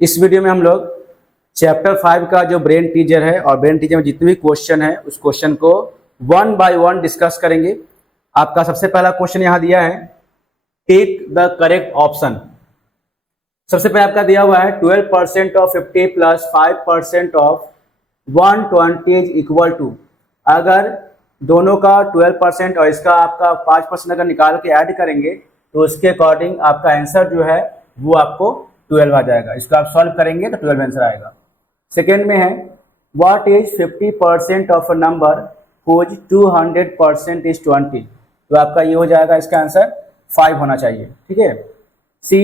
इस वीडियो में हम लोग चैप्टर 5 का जो ब्रेन टीजर है और ब्रेन टीजर में जितने भी क्वेश्चन है उस क्वेश्चन को वन बाय वन डिस्कस करेंगे। आपका सबसे पहला क्वेश्चन यहाँ दिया है, टेक द करेक्ट ऑप्शन। सबसे पहले आपका दिया हुआ है 12% of 50 plus 5% of 120 is equal to. अगर दोनों का 12% और इसका आपका 5% अगर निकाल के ऐड करेंगे तो उसके अकॉर्डिंग आपका आंसर जो है वो आपको 12 आ जाएगा। इसको आप सॉल्व करेंगे तो 12 आंसर आएगा। सेकेंड में है what is 50% of a number whose 200% is 20। तो आपका ये हो जाएगा, इसका आंसर 5 होना चाहिए। ठीक है। See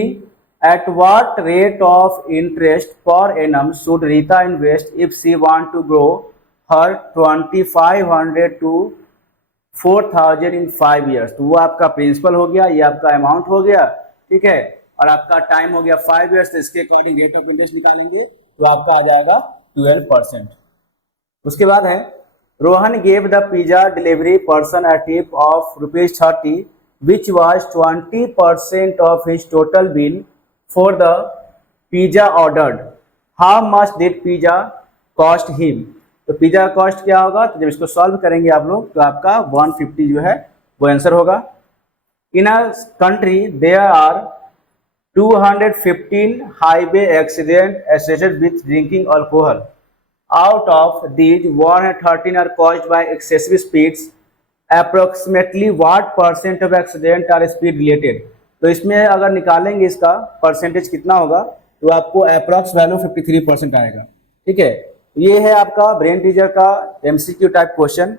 at what rate of interest per annum should Rita invest if she want to grow her 2500 to 4000 in 5 years. तो वो आपका प्रिंसिपल हो गया, ये आपका अमाउंट हो गया। ठीक है। और आपका टाइम हो गया 5 ईयर्स, तो इसके अकॉर्डिंग रेट ऑफ इंटरेस्ट निकालेंगे तो आपका आ जाएगा 12%। उसके बाद है Rohan gave the pizza delivery person a tip of ₹30 which was 20% of his total bill for the pizza ordered. How much did pizza cost him. तो पिज्जा कॉस्ट क्या होगा, तो जब इसको सॉल्व करेंगे आप लोग तो आपका 150 जो है वो आंसर होगा। In a country there are 215 highway accidents associated with drinking alcohol. Out of these, 113 are caused by excessive speeds. Approximately what percent of accidents are speed related? तो इसमें अगर निकालेंगे इसका परसेंटेज कितना होगा तो आपको अप्रॉक्स वैल्यू 53% आएगा। ठीक है। ये है आपका ब्रेन टीजर का एमसीक्यू टाइप क्वेश्चन,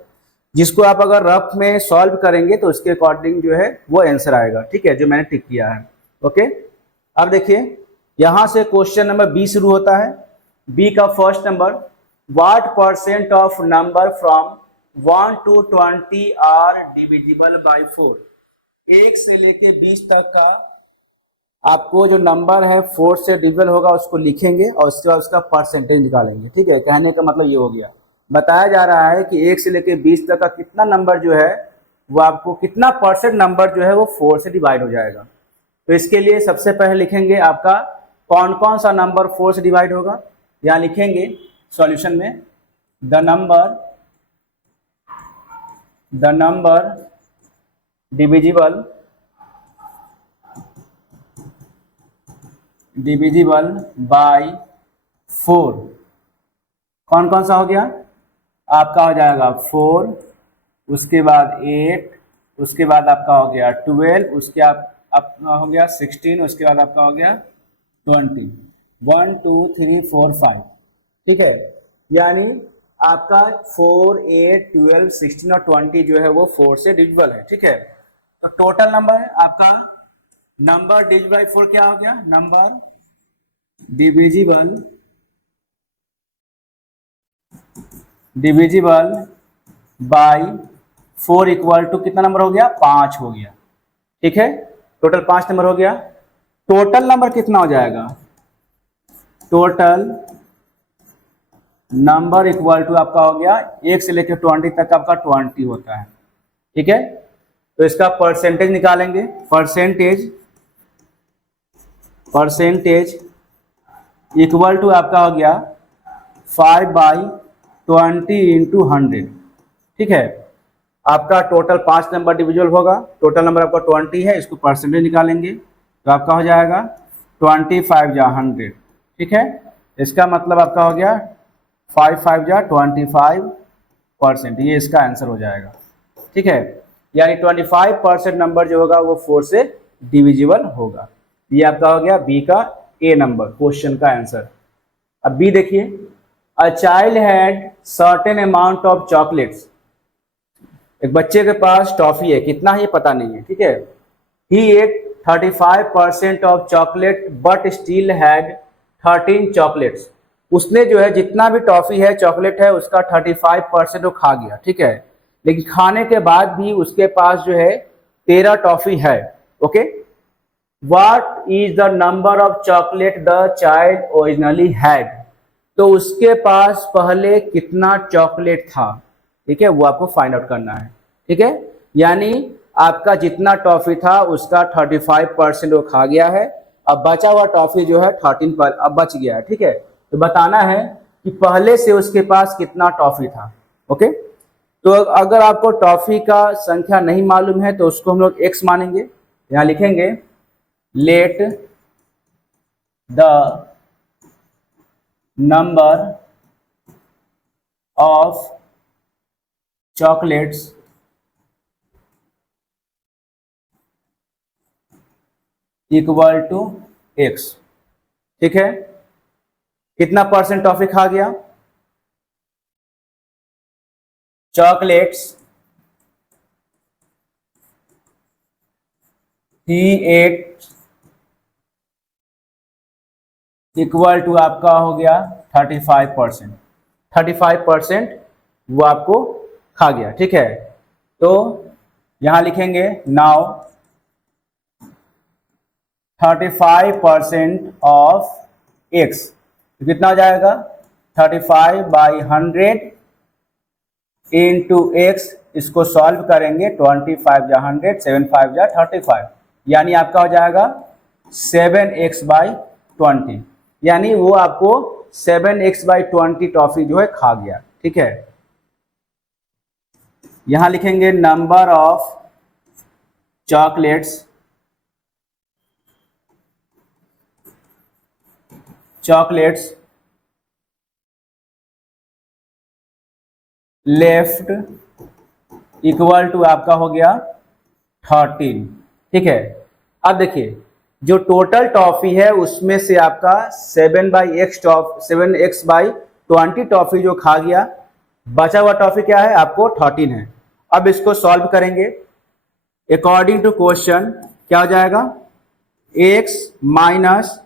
जिसको आप अगर रफ में सॉल्व करेंगे तो उसके अकॉर्डिंग जो है वो आंसर आएगा। ठीक है, जो मैंने टिक किया है। ओके। अब देखिए यहां से क्वेश्चन नंबर बी शुरू होता है। बी का first number, what percent of number from 1 to 20 are divisible by 4। 1 से लेके 20 तक का आपको जो नंबर है 4 से डिविजल होगा उसको लिखेंगे और उसके बाद उसका परसेंटेज निकालेंगे। ठीक है, कहने का मतलब ये हो गया, बताया जा रहा है कि 1 से लेके 20 तक का कितना नंबर जो है वो आपको कितना परसेंट नंबर जो है वो 4 से डिवाइड हो जाएगा। तो इसके लिए सबसे पहले लिखेंगे आपका कौन कौन सा नंबर 4 से डिवाइड होगा। यहाँ लिखेंगे सॉल्यूशन में द नंबर डिविजिबल बाय 4। कौन कौन सा हो गया, आपका हो जाएगा 4, उसके बाद 8, उसके बाद आपका हो गया 12, उसके आपका हो गया 16, उसके बाद आपका हो गया 20। 1 2 3 4 5। ठीक है, यानी आपका 4 8 12 16 और 20 जो है वो 4 से डिविजिबल है। ठीक है, तो टोटल नंबर है आपका नंबर डिविजिबल बाय 4 क्या हो गया, number divisible by 4 equal to कितना नंबर हो गया, 5 हो गया। ठीक है, टोटल 5 नंबर हो गया। टोटल नंबर कितना हो जाएगा, टोटल नंबर इक्वल टू आपका हो गया 1 से लेकर 20 तक आपका 20 होता है। ठीक है, तो इसका परसेंटेज निकालेंगे। परसेंटेज इक्वल टू आपका हो गया 5/20 इंटू 100। ठीक है, आपका टोटल 5 नंबर डिविजिबल होगा, टोटल नंबर आपका 20 है, इसको परसेंटेज निकालेंगे तो आपका हो जाएगा 25 जा 100। ठीक है, इसका मतलब आपका हो गया 5 5 जा 25%, ये इसका आंसर हो जाएगा। ठीक है, यानी 25% नंबर जो होगा वो 4 से डिविजिबल होगा। ये आपका हो गया बी का ए नंबर क्वेश्चन का आंसर। अब बी देखिए, a child had certain amount of chocolates. एक बच्चे के पास टॉफी है, कितना है ये पता नहीं है। ठीक है, he ate 35% of chocolate but still had 13 chocolates. उसने जो है जितना भी टॉफी है चॉकलेट है उसका 35% वो खा गया। ठीक है, लेकिन खाने के बाद भी उसके पास जो है 13 टॉफी है। Okay, what is the number of chocolate the child originally had. तो उसके पास पहले कितना चॉकलेट था। ठीक है, वो आपको फाइंड आउट करना है। ठीक है, यानी आपका जितना टॉफी था उसका 35% वो खा गया है, अब बचा हुआ टॉफी जो है 13 पर अब बच गया है, ठीक है। तो बताना है कि पहले से उसके पास कितना टॉफी था। ओके, तो अगर आपको टॉफी का संख्या नहीं मालूम है तो उसको हम लोग x मानेंगे। यहां लिखेंगे let the number of chocolates equal to x, ठीक है। कितना परसेंट टॉफी खा गया? Chocolates he ate equal to आपका हो गया 35%। 35% वो आपको खा गया, ठीक है। तो यहां लिखेंगे नाउ 35% ऑफ x, तो कितना हो जाएगा? 35/100 इंटू x। इसको सॉल्व करेंगे, 25 जा 100, 7 5 जा 35, यानी आपका हो जाएगा 7x/20, यानी वो आपको 7x/20 टॉफी जो है खा गया, ठीक है। यहां लिखेंगे number of chocolates left equal to आपका हो गया 13, ठीक है। अब देखिए जो टोटल टॉफी है उसमें से आपका 7x/20 टॉफी जो खा गया, बचा हुआ टॉफी क्या है? आपको 13 है। अब इसको सॉल्व करेंगे अकॉर्डिंग टू क्वेश्चन, क्या हो जाएगा? x minus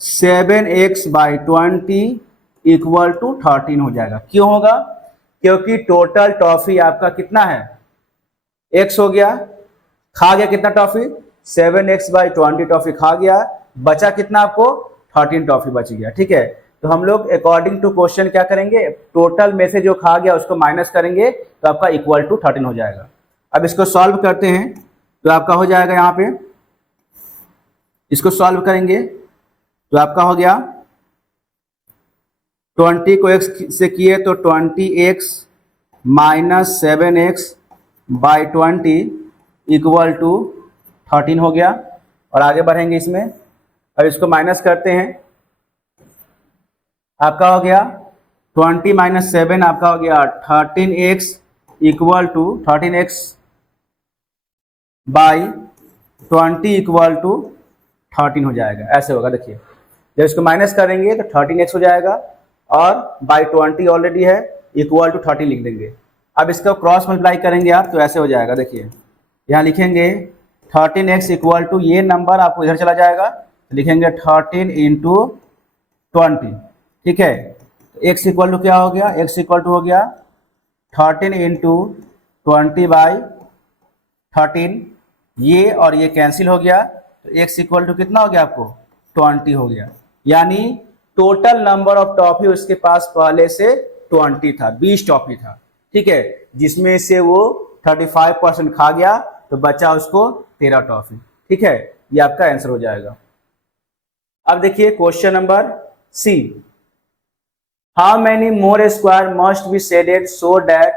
7x/20 equal to 13 हो जाएगा। क्यों होगा? क्योंकि टोटल टॉफी आपका कितना है? x हो गया, खा गया कितना टॉफी? 7x/20 टॉफी खा गया, बचा कितना आपको? 13 टॉफी बच गया, ठीक है। तो हम लोग अकॉर्डिंग टू क्वेश्चन क्या करेंगे? टोटल में से जो खा गया उसको माइनस करेंगे तो आपका इक्वल टू 13 हो जाएगा। अब इसको सॉल्व करते हैं तो आपका हो जाएगा, यहाँ पे इसको सॉल्व करेंगे तो आपका हो गया 20 को x से किए तो 20x minus 7x/20 equal to 13 हो गया। और आगे बढ़ेंगे इसमें, अब इसको माइनस करते हैं, आपका हो गया 20 माइनस 7 आपका हो गया 13x equal to 13x/20 equal to 13 हो जाएगा। ऐसे होगा, देखिए जब इसको माइनस करेंगे तो 13x हो जाएगा और बाई 20 ऑलरेडी है, इक्वल टू 13 लिख देंगे। अब इसका क्रॉस मल्टीप्लाई करेंगे आप तो ऐसे हो जाएगा। देखिए यहाँ लिखेंगे 13x इक्वल टू, ये नंबर आपको इधर चला जाएगा, लिखेंगे 13 इंटू 20, ठीक है। x इक्वल टू क्या हो गया? x इक्वल टू हो गया 13 इंटू 20/13, ये और ये कैंसिल हो गया तो x इक्वल टू कितना हो गया आपको? 20 हो गया। यानी टोटल नंबर ऑफ टॉफी उसके पास पहले से 20 था, 20 टॉफी था, ठीक है, जिसमें से वो 35% खा गया तो बचा उसको 13 टॉफी, ठीक है। ये आपका आंसर हो जाएगा। अब देखिए question number C, how many more square must be shaded so that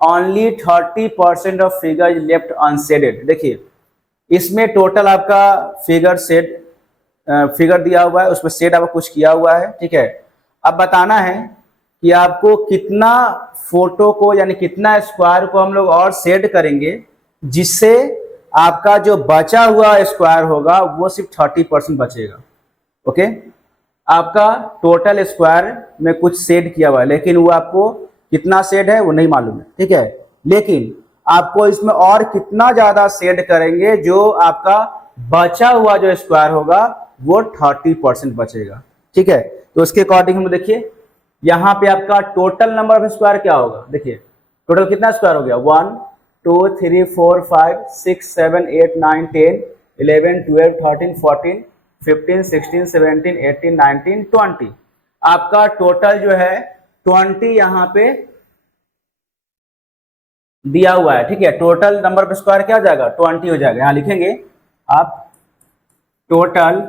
only 30% of figure is left unshaded. देखिए इसमें टोटल आपका फिगर दिया हुआ है, उसमें शेड आपको कुछ किया हुआ है, ठीक है। अब बताना है कि आपको कितना फोटो को यानी कितना स्क्वायर को हम लोग और शेड करेंगे जिससे आपका जो बचा हुआ स्क्वायर होगा वो सिर्फ 30% बचेगा। ओके, आपका टोटल स्क्वायर में कुछ शेड किया हुआ है लेकिन वो आपको कितना शेड है वो नहीं मालूम है, ठीक है। लेकिन आपको इसमें और कितना ज्यादा शेड करेंगे जो आपका बचा हुआ जो स्क्वायर होगा वो 30% बचेगा, ठीक है। तो उसके अकॉर्डिंग हम देखिए यहाँ पे आपका टोटल नंबर ऑफ स्क्वायर क्या होगा। देखिए टोटल कितना स्क्वायर हो गया? 1 2 3 4 5 6 7 8 9 10 11 12 13 14 15 16 17 18 19 20। आपका टोटल जो है 20 यहाँ पे दिया हुआ है, ठीक है। टोटल नंबर ऑफ स्क्वायर क्या हो जाएगा? 20 हो जाएगा। यहाँ लिखेंगे आप total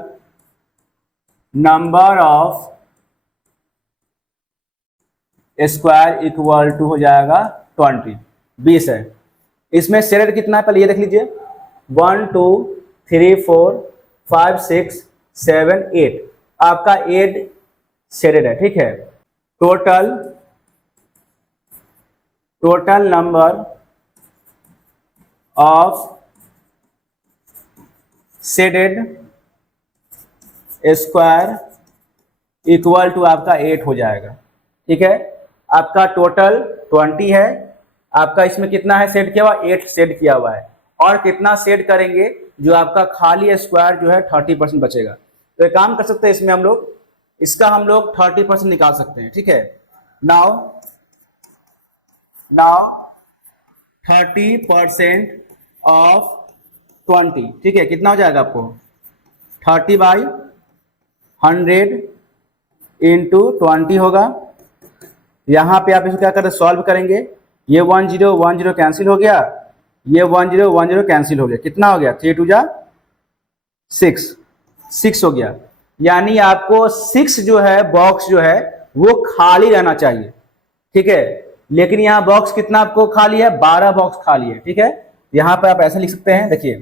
number of square equal to हो जाएगा 20, 20 है। इसमें शेडेड कितना है पहले ये देख लीजिए, 1 2 3 4 5 6 7 8, आपका 8 शेडेड है, ठीक है। Total number of shaded square equal to आपका 8 हो जाएगा, ठीक है। आपका टोटल 20 है, आपका इसमें कितना है सेट किया हुआ, 8 सेट किया हुआ है, और कितना सेट करेंगे जो आपका खाली स्क्वायर जो है 30% बचेगा। तो एक काम कर सकते हैं, इसमें हम लोग इसका हम लोग 30% निकाल सकते हैं, ठीक है। नाउ 30% ऑफ 20, ठीक है, कितना हो जाएगा आपको 30/100 इंटू 20 होगा। यहाँ पे आप इसको क्या करते सॉल्व करेंगे, ये 1 0 1 0 कैंसिल हो गया, ये 1 0 1 0 कैंसिल हो गया, कितना हो गया 3 2 जा 6, 6 हो गया। यानी आपको 6 जो है बॉक्स जो है वो खाली रहना चाहिए, ठीक है। लेकिन यहाँ बॉक्स कितना आपको खाली है, 12 बॉक्स खाली है, ठीक है। यहाँ पे आप ऐसे लिख सकते हैं, देखिए,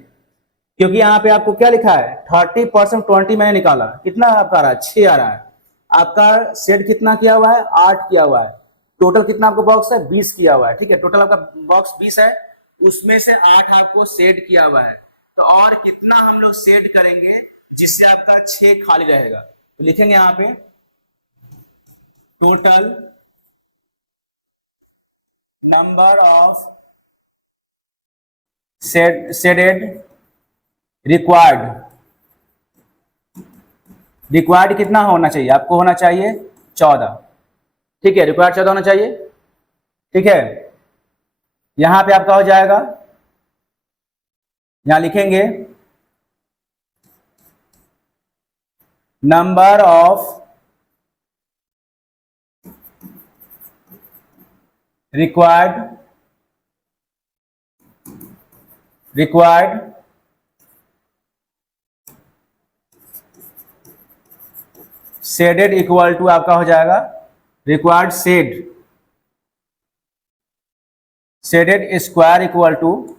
क्योंकि यहाँ पे आपको क्या लिखा है 30% 20 मैंने निकाला, कितना आपका आ रहा है 6 आ रहा है। आपका सेट कितना किया हुआ है 8 किया हुआ है, टोटल कितना आपको बॉक्स है 20 किया हुआ है, ठीक है। टोटल आपका बॉक्स 20 है, उसमें से 8 आपको सेट किया हुआ है। तो और कितना हम लोग सेट करेंगे जिससे आपका 6 खाली रहेगा, तो लिखेंगे यहाँ पे total number of shaded required कितना होना चाहिए आपको, होना चाहिए 14, ठीक है। रिक्वायर्ड 14 होना चाहिए, ठीक है। यहां पे आपका हो जाएगा, यहां लिखेंगे number of required shaded equal to आपका हो जाएगा required shaded square equal to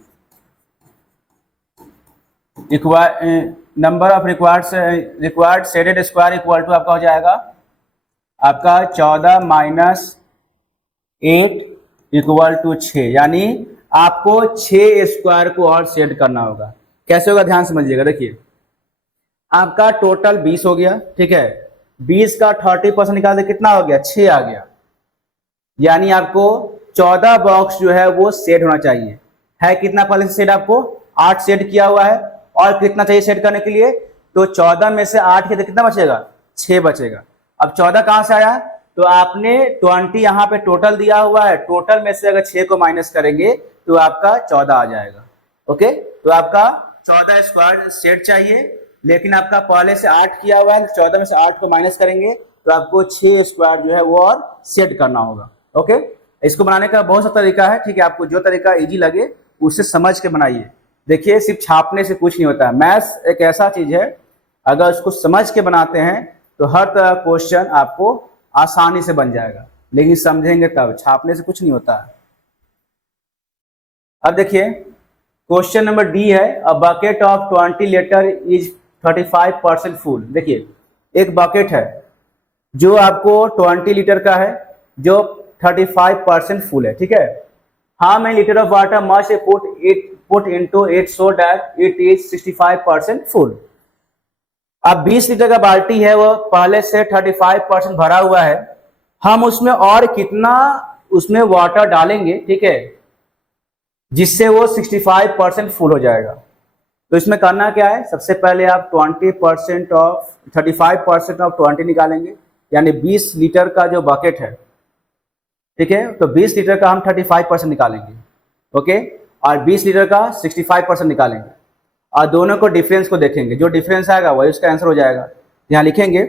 number of required shaded square equal to आपका हो जाएगा आपका 14 माइनस 8 इक्वल टू 6, यानी आपको 6 स्क्वायर को और शेड करना होगा। कैसे होगा ध्यान समझिएगा, देखिए आपका टोटल 20 हो गया, ठीक है। 20 का 30% निकाल दे कितना हो गया 6 आ गया, यानी आपको 14 बॉक्स जो है वो सेट होना चाहिए। है कितना पहले से सेट, आपको 8 सेट किया हुआ है, और कितना चाहिए सेट करने के लिए, तो 14 में से 8 के कितना बचेगा 6 बचेगा। अब 14 कहां से आया, तो आपने 20 यहाँ पे टोटल दिया हुआ है, टोटल में से अगर 6 को माइनस करेंगे तो आपका 14 आ जाएगा, ओके। तो आपका 14 स्क्वायर सेट चाहिए, लेकिन आपका पहले से 8 किया हुआ है, 14 में से 8 को माइनस करेंगे तो आपको 6 स्क्वायर जो है वो और सेट करना होगा, ओके। इसको बनाने का बहुत सा तरीका है, ठीक है। आपको जो तरीका इजी लगे उससे समझ के बनाइए। देखिए सिर्फ छापने से कुछ नहीं होता है, मैथ्स एक ऐसा चीज है, अगर उसको समझ के बनाते हैं तो हर तरह क्वेश्चन आपको आसानी से बन जाएगा, लेकिन समझेंगे तब, छापने से कुछ नहीं होता है। अब देखिए क्वेश्चन नंबर डी है, a bucket of 20 litre is 35% full. देखिए एक बकेट है जो आपको 20 लीटर का है, जो 35% फुल है, ठीक है। How many litre of water must put into it so that it is 65% full. अब 20 लीटर का बाल्टी है, वो पहले से 35% भरा हुआ है, हम उसमें और कितना उसमें वाटर डालेंगे, ठीक है, जिससे वो 65% फुल हो जाएगा। तो इसमें करना क्या है, सबसे पहले आप 20% ऑफ 35% ऑफ 20 निकालेंगे, यानी 20 लीटर का जो बकेट है, ठीक है, तो 20 लीटर का हम 35% निकालेंगे, ओके, और 20 लीटर का 65% निकालेंगे, और दोनों को डिफरेंस को देखेंगे, जो डिफरेंस आएगा वही उसका आंसर हो जाएगा। यहां लिखेंगे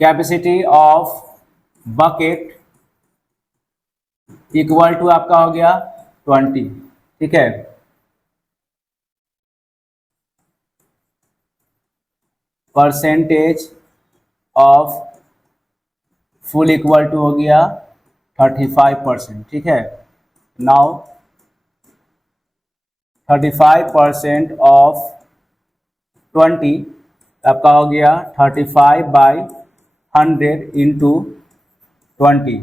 capacity of bucket equal to आपका हो गया 20, ठीक है। Percentage of full equal to हो गया 35%, ठीक है। नाउ 35% ऑफ 20 आपका हो गया 35/100 इंटू 20,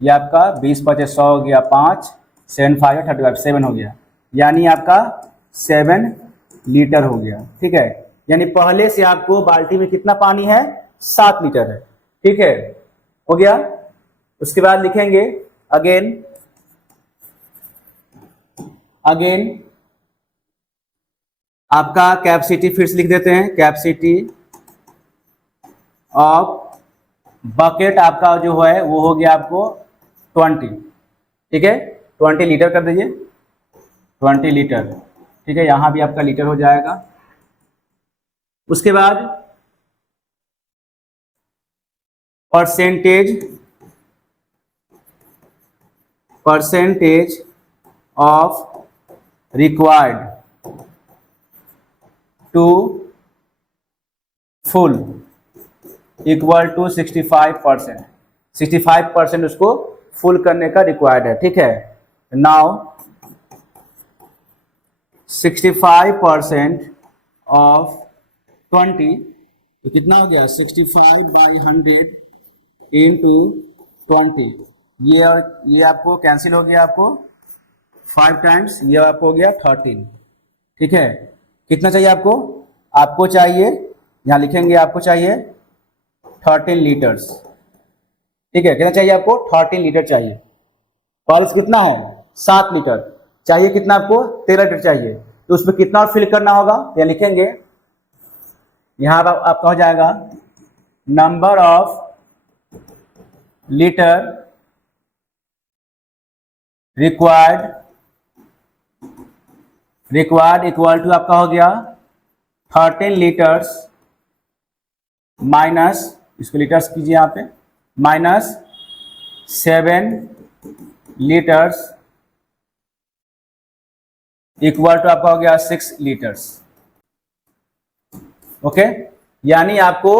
ये आपका 20×5 हो गया 5, 7 5 35 7 हो गया, यानी आपका 7 लीटर हो गया, ठीक है। यानी पहले से आपको बाल्टी में कितना पानी है, 7 लीटर है, ठीक है, हो गया। उसके बाद लिखेंगे अगेन आपका कैपेसिटी फिर से लिख देते हैं, कैपेसिटी ऑफ बकेट आपका जो है वो हो गया आपको 20, ठीक है, 20 लीटर कर दीजिए, 20 लीटर, ठीक है, यहां भी आपका लीटर हो जाएगा। उसके बाद percentage of required to full equal to 65%, 65% उसको फुल करने का रिक्वायर्ड है, ठीक है। नाउ 65% ऑफ 20 तो कितना हो गया, 65/100 इंटू 20, ये आपको कैंसिल हो गया, आपको 5 टाइम्स, ये आपको हो गया 13, ठीक है। कितना चाहिए आपको चाहिए, यहां लिखेंगे आपको चाहिए 13 लीटर्स, ठीक है। कितना चाहिए आपको, 13 लीटर चाहिए। पल्स कितना है, 7 लीटर चाहिए, कितना आपको 13 लीटर चाहिए, तो उसमें कितना फिल करना होगा, या लिखेंगे यहां आपका हो जाएगा number of litre required equal to आपका हो गया 13 लीटर्स माइनस, इसको लीटर्स कीजिए यहाँ पे, माइनस 7 लीटर्स इक्वल टू आपका हो गया 6 लीटर्स, ओके। यानी आपको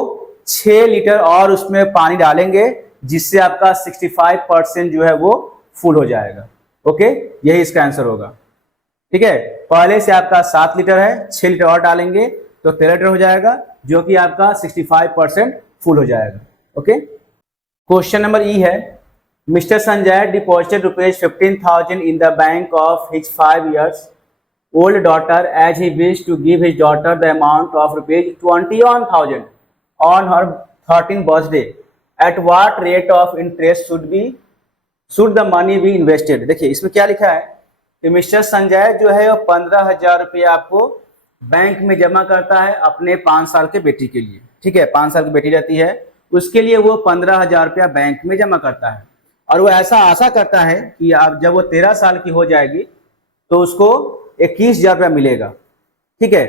6 लीटर और उसमें पानी डालेंगे जिससे आपका 65% जो है वो फुल हो जाएगा, ओके, यही इसका आंसर होगा, ठीक है। पहले से आपका 7 लीटर है, 6 लीटर और डालेंगे तो 13 लीटर हो जाएगा, जो कि आपका 65% फुल हो जाएगा, ओके। क्वेश्चन नंबर ई है, mister Sanjay deposited ₹15,000 in the bank of his 5 years old daughter as he wished to give his daughter the amount of ₹21,000 on her 13th birthday. At what rate of interest should the money be invested? देखिए इसमें क्या लिखा है कि mister Sanjay जो है वो 15,000 रुपये आपको बैंक में जमा करता है अपने 5 साल के बेटी के लिए, ठीक है, 5 साल की बेटी रहती है, उसके लिए वो 15,000 रुपया बैंक में जमा करता है, और वो ऐसा आशा करता है कि आप जब वो 13 साल की हो जाएगी तो उसको 21,000 रुपया मिलेगा, ठीक है।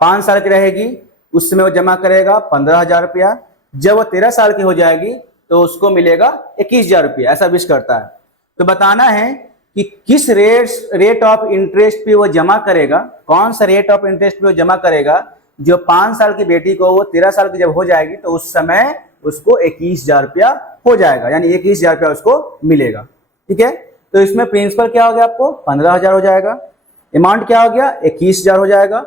5 साल की रहेगी उस समय वो जमा करेगा 15,000 रुपया, जब वो 13 साल की हो जाएगी तो उसको मिलेगा 21,000 रुपया, ऐसा विश करता है। तो बताना है कि किस रेट ऑफ इंटरेस्ट पे वो जमा करेगा, कौन सा रेट ऑफ इंटरेस्ट पे वो जमा करेगा जो 5 साल की बेटी को वो 13 साल की जब हो जाएगी तो उस समय उसको 21,000 रुपया हो जाएगा, यानी 21,000 रुपया उसको मिलेगा, ठीक है। तो इसमें प्रिंसिपल क्या हो गया, आपको 15,000 हो जाएगा, अमाउंट क्या हो गया 21,000 हो जाएगा,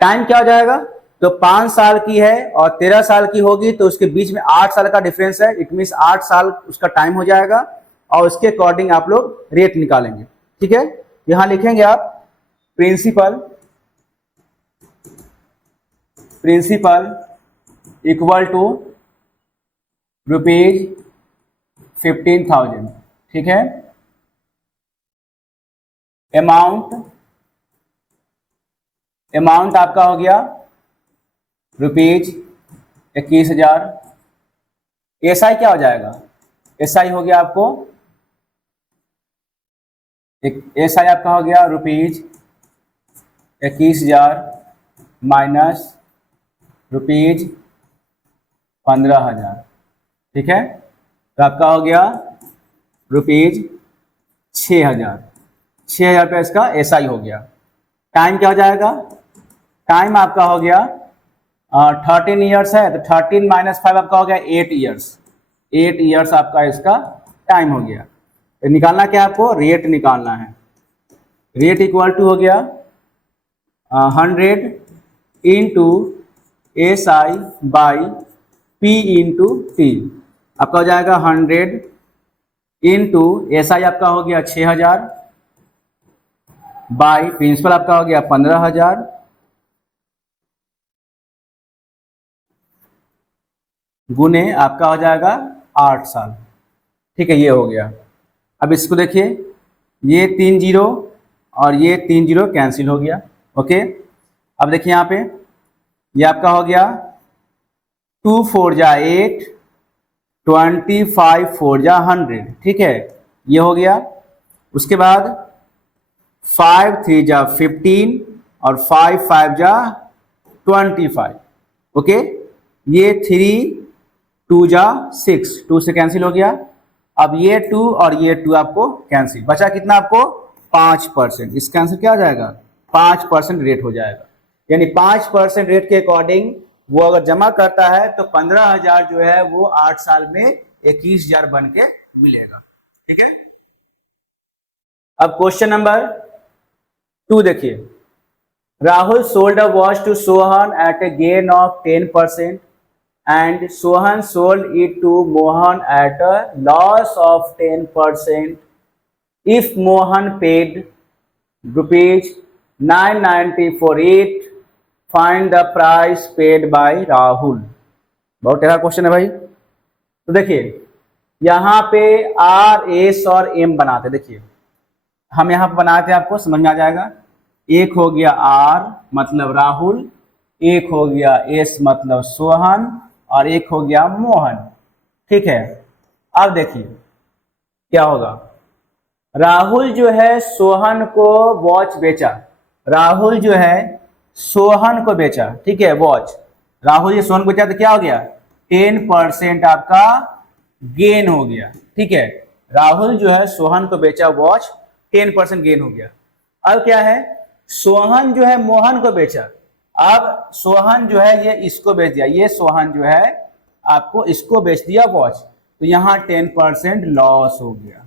टाइम क्या हो जाएगा, तो 5 साल की है और 13 साल की होगी तो उसके बीच में 8 साल का डिफरेंस है, इट मीन्स 8 साल उसका टाइम हो जाएगा, और उसके अकॉर्डिंग आप लोग रेट निकालेंगे, ठीक है। यहां लिखेंगे आप प्रिंसिपल इक्वल टू ₹15,000, ठीक है। अमाउंट आपका हो गया ₹21,000। एसआई क्या हो जाएगा, एसआई हो गया आपको एसआई आपका हो गया ₹21,000 माइनस ₹15,000, ठीक है। तो आपका हो गया ₹6,000, 6,000 रुपया इसका SI हो गया। टाइम क्या हो जाएगा, टाइम आपका हो गया 13 ईयर्स है, तो 13 माइनस 5 आपका हो गया 8 ईयर्स। 8 ईयर्स आपका इसका टाइम हो गया। तो निकालना क्या है आपको, रेट निकालना है। रेट इक्वल टू हो गया 100 into SI by P into T। आपका हो जाएगा 100 इंटू SI आपका हो गया 6,000 बाई प्रिंसिपल आपका हो गया 15,000 गुने आपका हो जाएगा 8 साल। ठीक है, ये हो गया। अब इसको देखिए, ये 3 जीरो और ये 3 जीरो कैंसिल हो गया। ओके, अब देखिए यहाँ पे ये आपका हो गया 2 4 जा 8, 25 4 जा 100। ठीक है, ये हो गया। उसके बाद 5 3 जा 15 और 5 5 जा 25। ओके, ये 3 2 जा 6, 2 से कैंसिल हो गया। अब ये 2 और ये 2 आपको कैंसिल, बचा कितना आपको 5%। इसका आंसर क्या आ जाएगा, 5% रेट हो जाएगा। यानी 5% रेट के अकॉर्डिंग वो अगर जमा करता है तो 15,000 जो है वो 8 साल में 21,000 बन के मिलेगा। ठीक है, अब क्वेश्चन नंबर 2 देखिए। Rahul sold a watch to Sohan at a gain of 10% and Sohan sold it to Mohan at a loss of 10%. If Mohan paid rupees 990 for it, find the price paid by Rahul. बहुत टेढ़ा question है भाई। तो देखिए यहाँ पे R, S और M बनाते, देखिए हम यहाँ पे बनाते हैं, आपको समझ में आ जाएगा। एक हो गया R मतलब राहुल, एक हो गया S मतलब सोहन और एक हो गया मोहन। ठीक है, अब देखिए क्या होगा। राहुल जो है सोहन को वॉच बेचा, राहुल जो है सोहन को बेचा। ठीक है, वॉच राहुल ये सोहन को बेचा तो क्या हो गया 10% आपका गेन हो गया। ठीक है, राहुल जो है सोहन को बेचा वॉच, 10% गेन हो गया। अब क्या है, सोहन जो है मोहन को बेचा, अब सोहन जो है ये इसको बेच दिया, ये सोहन जो है आपको इसको बेच दिया वॉच, तो यहाँ 10% लॉस हो गया।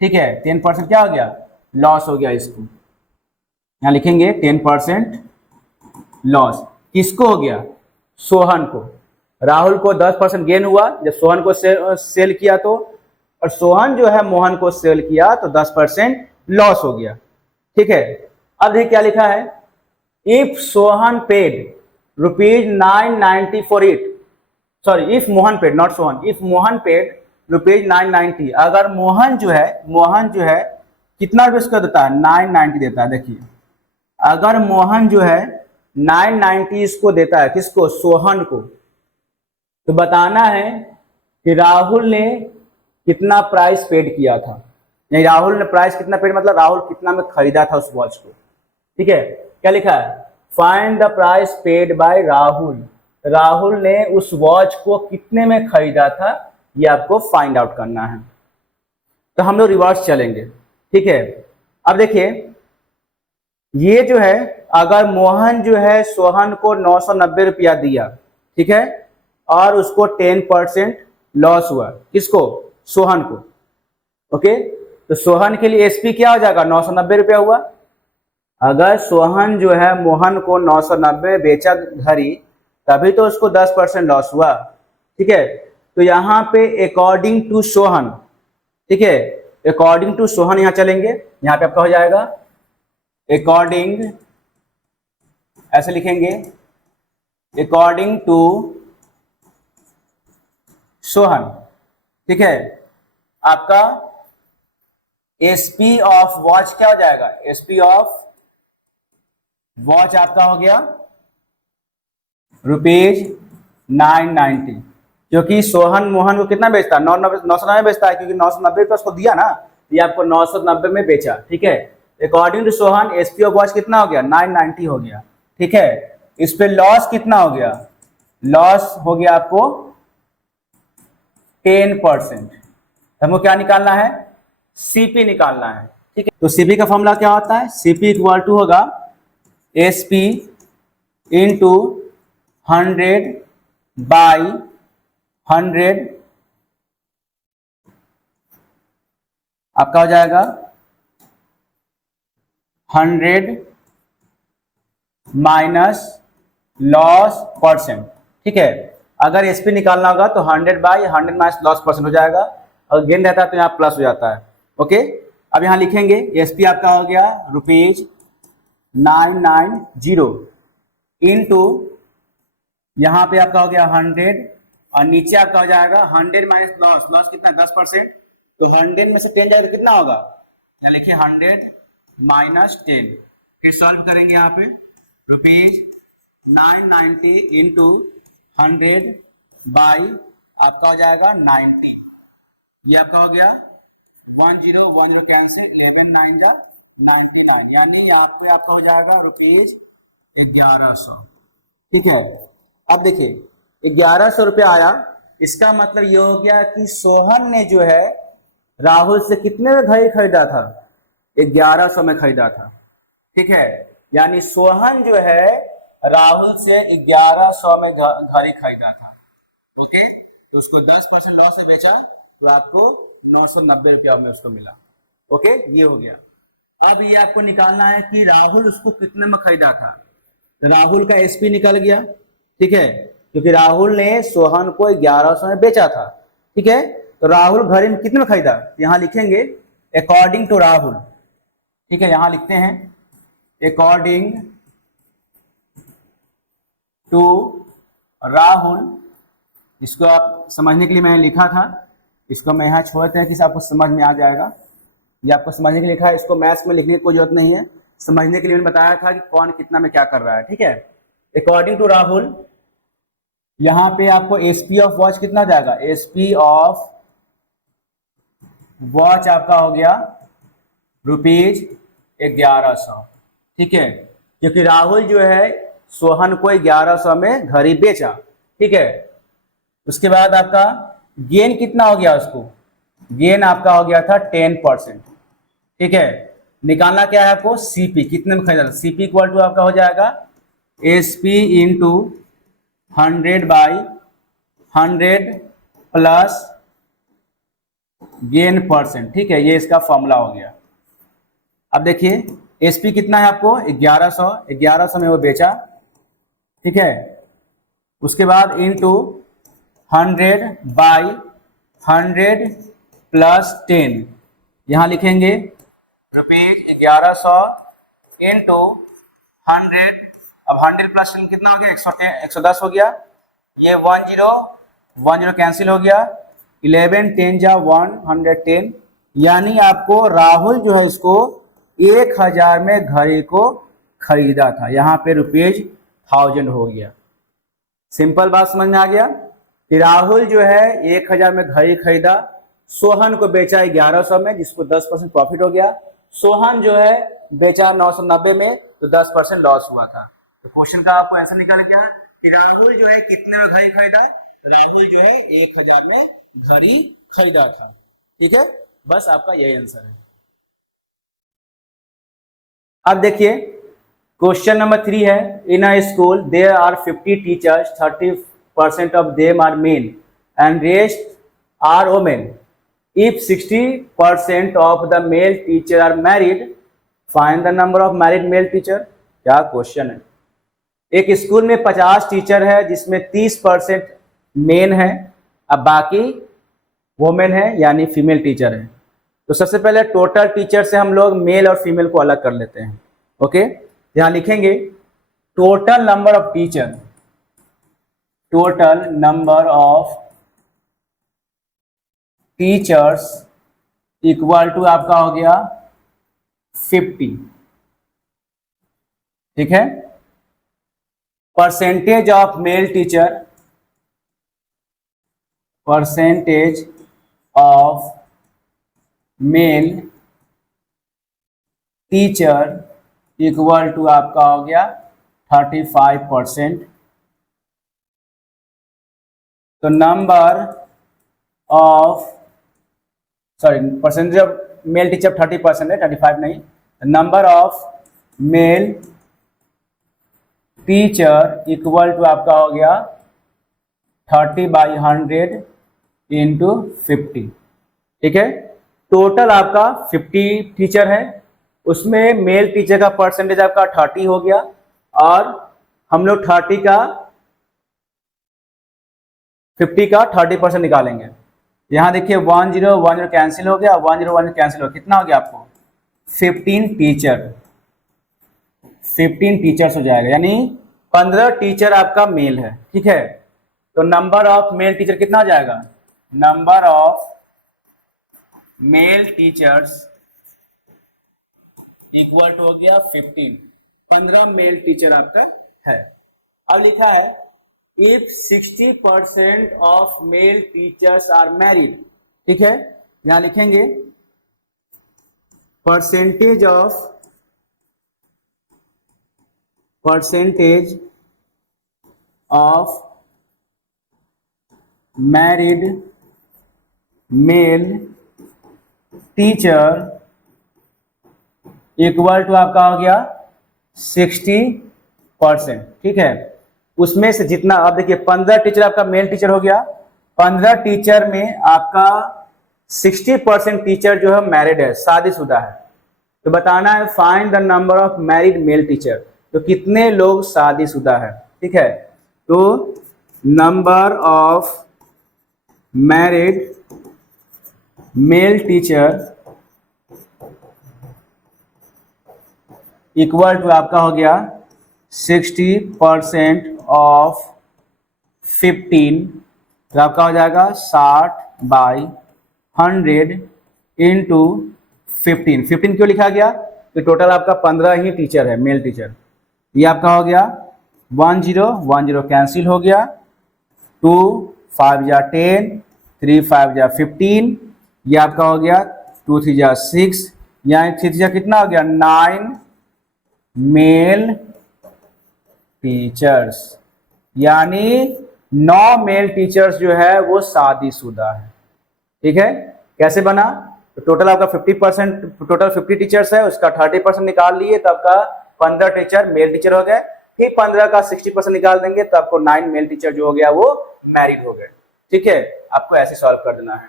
ठीक है, 10% क्या हो गया, लॉस हो गया। इसको यहाँ लिखेंगे 10% लॉस। किसको हो गया, सोहन को। राहुल को 10% गेन हुआ जब सोहन को सेल किया तो, और सोहन जो है मोहन को सेल किया तो 10% लॉस हो गया। ठीक है, अब देखिए क्या लिखा है, if Sohan paid rupees 990 for it, sorry, if Mohan paid, not Sohan, if Mohan paid rupees 990, अगर मोहन जो है कितना रुपये इसका देता है 990 देता है। देखिए अगर मोहन जो है 990 इसको देता है, किसको, सोहन को, तो बताना है कि राहुल ने कितना प्राइस पेड किया था। नहीं, राहुल ने प्राइस कितना पेड मतलब राहुल कितना में खरीदा था उस वॉच को। ठीक है, क्या लिखा है, find the price paid by Rahul. Rahul ने उस वॉच को कितने में खरीदा था, ये आपको फाइंड आउट करना है। तो हम लोग रिवर्स चलेंगे। ठीक है, अब देखिए ये जो है, अगर मोहन जो है सोहन को 990 रुपया दिया, ठीक है, और उसको 10% लॉस हुआ, किसको, सोहन को। ओके, तो सोहन के लिए एसपी क्या हो जाएगा, 990 रुपया हुआ। अगर सोहन जो है मोहन को 990 बेचा घड़ी, तभी तो उसको 10% लॉस हुआ। ठीक है, तो यहाँ पे अकॉर्डिंग टू सोहन, ठीक है, अकॉर्डिंग टू सोहन यहाँ चलेंगे। यहाँ पे आपका हो जाएगा अकॉर्डिंग, ऐसे लिखेंगे अकॉर्डिंग टू सोहन। ठीक है, आपका एसपी ऑफ वॉच क्या हो जाएगा, एसपी ऑफ वॉच आपका हो गया ₹990, क्योंकि सोहन मोहन को कितना बेचता है, 990 बेचता है, क्योंकि 990 रुपये उसको दिया ना, ये आपको 990 में बेचा। ठीक है, according to Sohan SP of watch कितना हो गया, 990 हो गया। ठीक है, इस पे लॉस कितना हो गया, लॉस हो गया आपको 10%। हमको क्या निकालना है, सीपी निकालना है। ठीक है। तो सीपी का फॉर्मूला क्या होता है, सीपी इक्वल टू होगा एसपी इंटू 100/100 आपका हो जाएगा 100 माइनस लॉस परसेंट। ठीक है, अगर एसपी निकालना होगा तो 100/100 माइनस लॉस परसेंट हो जाएगा, और गेन रहता है तो यहाँ प्लस हो जाता है। ओके, अब यहाँ लिखेंगे एसपी आपका हो गया ₹990 इंटू यहाँ पे आपका हो गया 100, और नीचे आपका हो जाएगा 100 माइनस लॉस, लॉस कितना 10%, तो 100 में से 10 जाएगा तो कितना होगा, यहाँ लिखिए 100 माइनस 10, फिर सॉल्व करेंगे यहाँ पे ₹990 इंटू 100 बाई आपका हो जाएगा 90, ये आपका हो गया 1010 कैंसिल, 11 9 जा 99, यानी यहाँ पे आपका हो जाएगा ₹1100। ठीक है, अब देखिए 1100 रुपये आया, इसका मतलब ये हो गया कि सोहन ने जो है राहुल से कितने में घड़ी खरीदा था, 1100 में खरीदा था। ठीक है, यानी सोहन जो है राहुल से 1100 में घड़ी खरीदा था। ओके, तो उसको 10% लॉस से बेचा तो आपको 990 रुपया में उसको मिला। ओके, ये हो गया। अब ये आपको निकालना है कि राहुल उसको कितने में खरीदा था, राहुल का एसपी निकल गया। ठीक है, क्योंकि राहुल ने सोहन को 1100 में बेचा था। ठीक है, तो राहुल घड़ी में कितने में खरीदा, यहां लिखेंगे अकॉर्डिंग टू राहुल। ठीक है, यहां लिखते हैं अकॉर्डिंग टू राहुल, इसको आप समझने के लिए मैंने लिखा था, इसको मैं यहाँ छोड़ते हैं कि आपको समझ में आ जाएगा। ये आपको समझने के लिए लिखा है, इसको मैथ्स में लिखने की कोई जरूरत नहीं है, समझने के लिए मैंने बताया था कि कौन कितना में क्या कर रहा है। ठीक है, अकॉर्डिंग टू राहुल, यहाँ पे आपको एसपी ऑफ वॉच कितना जाएगा, एसपी ऑफ वॉच आपका हो गया ₹1100। ठीक है, क्योंकि राहुल जो है सोहन को 1100 में घड़ी बेचा। ठीक है, उसके बाद आपका गेन कितना हो गया, उसको गेन आपका हो गया था 10%। ठीक है, निकालना क्या है आपको, सीपी कितने में खरीदा, सीपी इक्वल टू आपका हो जाएगा SP into 100/100 plus gain percent. ठीक है, ये इसका फॉर्मूला हो गया। अब देखिए एसपी कितना है आपको 1100 में वो बेचा। ठीक है, उसके बाद इंटू 100/100 प्लस 10, यहां लिखेंगे ₹1100 इंटू 100, अब 100 प्लस 10 कितना हो गया, 110 हो गया, ये 10 कैंसिल हो गया, 11 10 जा 110, यानी आपको राहुल जो है इसको 1000 में घड़ी को खरीदा था, यहाँ पे ₹1000 हो गया। सिंपल बात समझ में आ गया कि राहुल जो है 1000 में घड़ी खरीदा, सोहन को बेचा 1100 में, जिसको 10% प्रॉफिट हो गया, सोहन जो है बेचा 990 में, तो 10% लॉस हुआ था। तो क्वेश्चन का आपको आंसर निकालना क्या है कि राहुल जो है कितने में घड़ी खरीदा, राहुल जो है 1000 में घड़ी खरीदा था। ठीक है, बस आपका यही आंसर है। अब देखिए क्वेश्चन नंबर 3 है, in a school there are 50 teachers, 30% of them are men and rest are women. If 60% of the male teacher are married, find the number of married male teacher। क्या question है, एक school में 50 teacher है जिसमें 30% main है, अब बाकी women है यानी फीमेल टीचर है। तो सबसे पहले टोटल टीचर से हम लोग मेल और फीमेल को अलग कर लेते हैं। ओके, यहां लिखेंगे total number of teacher, total number of teachers equal to आपका हो गया 50। ठीक है, percentage of male teacher, percentage of male teacher equal to आपका हो गया 35%। तो number of percentage of male teacher 30% है, 35 नहीं। Number of male teacher equal to आपका हो गया 30/100 इंटू 50। ठीक है, टोटल आपका 50 टीचर है, उसमें मेल टीचर का परसेंटेज आपका 30 हो गया, और हम लोग 50 का 30% निकालेंगे। यहां देखिए 10 10 कैंसिल हो गया, 10 10 कैंसिल हो गया, कितना हो गया आपको 15 टीचर्स हो जाएगा, यानी 15 टीचर आपका मेल है। ठीक है, तो नंबर ऑफ मेल टीचर कितना हो जाएगा, number of male teachers equal to हो गया 15 मेल टीचर आपका है। अब लिखा है if 60% of male teachers are married. ठीक है, यहां लिखेंगे percentage of married male teacher equal to आपका हो गया 60%। ठीक है, उसमें से जितना, अब देखिए 15 टीचर आपका मेल टीचर हो गया, 15 टीचर में आपका 60% टीचर जो है मैरिड है, शादीशुदा है। तो बताना है find the number of married male teacher, तो कितने लोग शादीशुदा है। ठीक है, तो number of married male teacher equal to आपका हो गया 60% ऑफ 15, तो आपका हो जाएगा 60/100 इंटू 15 क्यों लिखा गया, तो टोटल आपका 15 ही टीचर है मेल टीचर। ये आपका हो गया 10 10 कैंसिल हो गया, 2 5 जा 10, 3 5 जा 15, ये आपका हो गया 2 3 जा 6, यहाँ 3 जा कितना हो गया 9 मेल टीचर्स, यानी 9 मेल टीचर्स जो है वो शादीशुदा है। ठीक है, कैसे बना, तो टोटल आपका 50%, टोटल 50 टीचर्स है, उसका 30% निकाल लिए तो आपका 15 टीचर मेल टीचर हो गए, फिर 15 का 60% निकाल देंगे तो आपको 9 मेल टीचर जो हो गया वो मैरिड हो गए। ठीक है, आपको ऐसे सॉल्व कर देना है।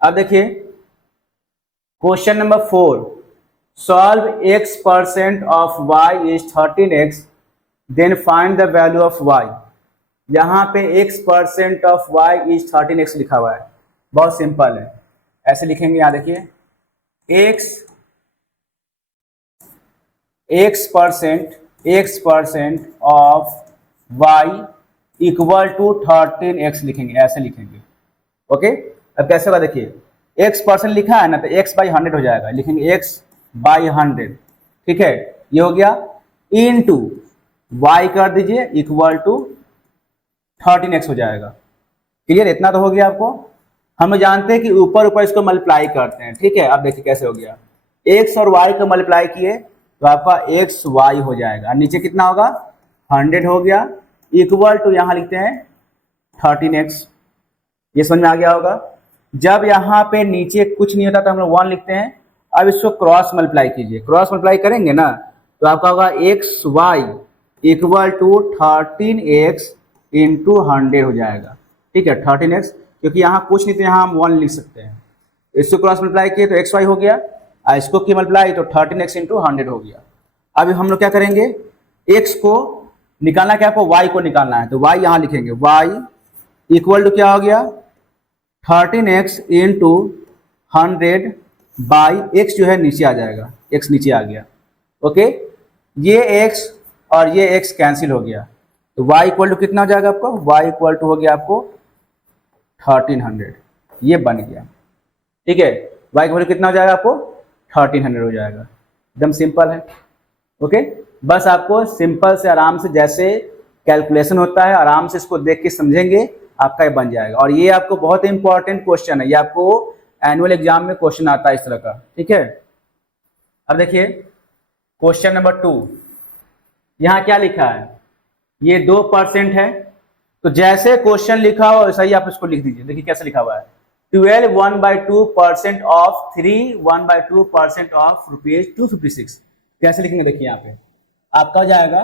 अब देखिए question number 4, solve x% of y is 13x, then find the value of y। यहाँ पे x% of y is 13x लिखा हुआ है, बहुत सिंपल है, ऐसे लिखेंगे। यहाँ देखिए x% of y equal to 13x लिखेंगे, ऐसे लिखेंगे। ओके, अब कैसे होगा देखिए, x% लिखा है ना, तो x/100 हो जाएगा, लिखेंगे x/100। ठीक है, ये हो गया, इनटू y कर दीजिए इक्वल टू 13x हो जाएगा। क्लियर, इतना तो हो गया आपको। हम जानते हैं कि ऊपर ऊपर इसको मल्टीप्लाई करते हैं। ठीक है, अब देखिए कैसे हो गया, x और y को मल्टीप्लाई किए तो आपका xy हो जाएगा, नीचे कितना होगा 100 हो गया, इक्वल टू यहाँ लिखते हैं 13x। ये समझ में आ गया होगा। जब यहाँ पे नीचे कुछ नहीं होता तो हम लोग 1 लिखते हैं। अब इसको क्रॉस मल्टीप्लाई कीजिए, क्रॉस मल्टीप्लाई करेंगे ना तो आपका होगा xy equal to 13x into 100 हो जाएगा। ठीक है, 13x, क्योंकि यहाँ कुछ नहीं तो यहाँ हम 1 लिख सकते हैं। इसको क्रॉस मल्टीप्लाई किए तो xy हो गया, और इसको की मल्टीप्लाई तो 13x इंटू 100 हो गया। अब हम लोग क्या करेंगे, x को निकालना क्या, आपको y को निकालना है, तो y यहाँ लिखेंगे, y इक्वल टू क्या हो गया 13x इंटू 100 बाई x जो है नीचे आ जाएगा, x नीचे आ गया। ओके, ये x और ये x कैंसिल हो गया, तो y इक्वल टू कितना हो जाएगा आपको, y इक्वल टू हो गया आपको 1300, ये बन गया। ठीक है, y इक्वल टू कितना हो जाएगा आपको 1300 हो जाएगा, एकदम सिंपल है। ओके, बस आपको सिंपल से आराम से जैसे कैलकुलेशन होता है आराम से इसको देख के समझेंगे, आपका ये बन जाएगा। और ये आपको बहुत इंपॉर्टेंट क्वेश्चन है, ये आपको एनुअल एग्जाम में क्वेश्चन आता है इस तरह का। ठीक है, अब देखिए क्वेश्चन नंबर 2, यहाँ क्या लिखा है, ये 2% है, तो जैसे क्वेश्चन लिखा हो वैसा ही आप इसको लिख दीजिए। देखिए कैसे लिखा हुआ है, 12 1/2% ऑफ 3 1/2% ऑफ ₹256। कैसे लिखेंगे देखिए यहाँ पे आपका हो जाएगा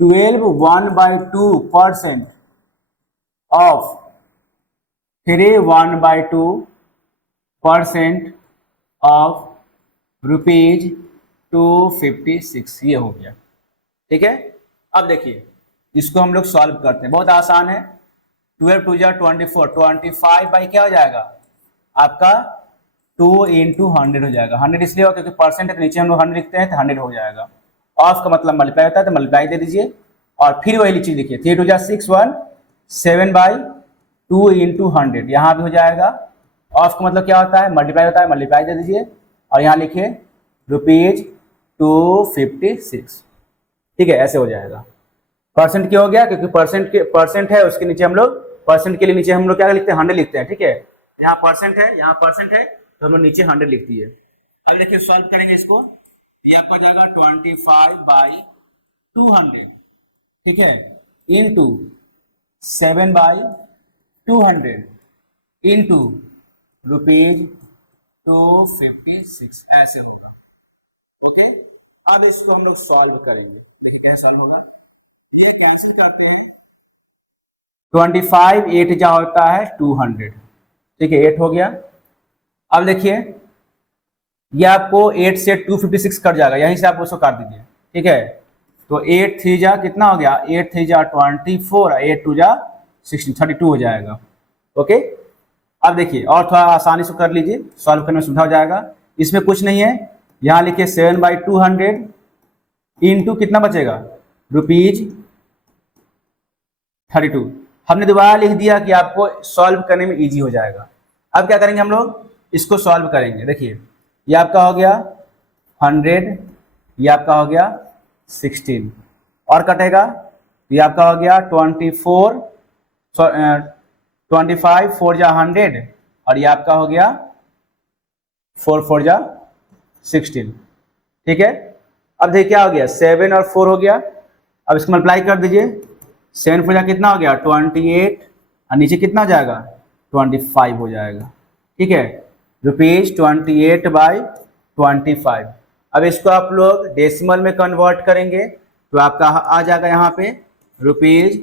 12 1/2% ऑफ 3 1/2% ऑफ ₹256, ये हो गया। ठीक है, अब देखिए इसको हम लोग सॉल्व करते हैं, बहुत आसान है। 12 2 जा 24, 25 बाई क्या हो जाएगा आपका 2 इंटू 100 हो जाएगा। 100 इसलिए हो क्योंकि परसेंट के नीचे हम लोग 100 लिखते हैं तो 100 हो जाएगा। ऑफ का मतलब मल्टीप्लाई होता है तो मल्टीप्लाई दे दीजिए और फिर वही चीज लिखिए 3 2 जा 6 1 7/2 इंटू 100 यहाँ भी हो जाएगा। ऑफ का मतलब क्या होता है मल्टीप्लाई होता है, मल्टीप्लाई दे दीजिए और यहाँ लिखिए ₹256। ठीक है, ऐसे हो जाएगा। परसेंट क्या हो गया क्योंकि परसेंट है उसके नीचे हम लोग परसेंट के लिए नीचे हम लोग क्या लिखते हैं 100 लिखते हैं। ठीक है, यहाँ परसेंट है यहाँ परसेंट है तो हम लोग नीचे 100 लिख दिए। अब देखिए सॉल्व करेंगे इसको, ये आपका हो जाएगा 25/200। ठीक है, इंटू 7/200 इंटू ₹256 ऐसे होगा। ओके, अब इसको हम लोग सॉल्व करेंगे। कैसे सॉल्व होगा ये कैंसिल करते हैं 25 8 जा होता है 200। ठीक है, 8 हो गया। अब देखिए ये आपको 8 से 256 कट जाएगा, यहीं से आप उसको काट दीजिए। ठीक है, तो 8 3 जा कितना हो गया 8 3 जा 24, 8 2 जा 16 32 हो जाएगा। ओके, अब देखिए और थोड़ा आसानी से कर लीजिए, सॉल्व करने में सुविधा हो जाएगा। इसमें कुछ नहीं है, यहाँ लिखिए 7/200 इंटू कितना बचेगा ₹32। हमने दोबारा लिख दिया कि आपको सॉल्व करने में इजी हो जाएगा। अब क्या करेंगे हम लोग इसको सॉल्व करेंगे। देखिए ये आपका हो गया 100, ये आपका हो गया 16 और कटेगा ये आपका हो गया 25 4 जा 100 और ये आपका हो गया 4 4 जा 16। ठीक है, अब देखिए क्या हो गया 7 और 4 हो गया। अब इसको मल्टीप्लाई कर दीजिए 7 4 जा कितना हो गया 28 और नीचे कितना हो जाएगा 25 हो जाएगा। ठीक है, ₹28/25। अब इसको आप लोग डेसिमल में कन्वर्ट करेंगे तो आपका आ जाएगा यहाँ पे रुपीज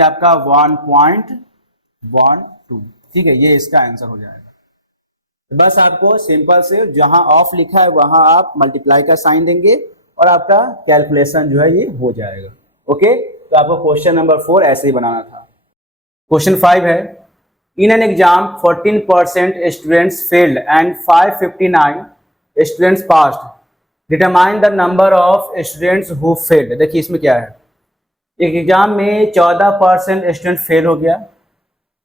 आपका 1.12। ठीक है, ये इसका आंसर हो जाएगा। बस आपको सिंपल से जहां ऑफ लिखा है वहां आप मल्टीप्लाई का साइन देंगे और आपका कैलकुलेशन जो है ये हो जाएगा। ओके, तो आपको क्वेश्चन नंबर 4 ऐसे ही बनाना था। क्वेश्चन 5 है, in an exam 14% students failed and 559 students passed, determine the number of students who failed. देखिए इसमें क्या है, एक एग्जाम में 14% स्टूडेंट फेल हो गया,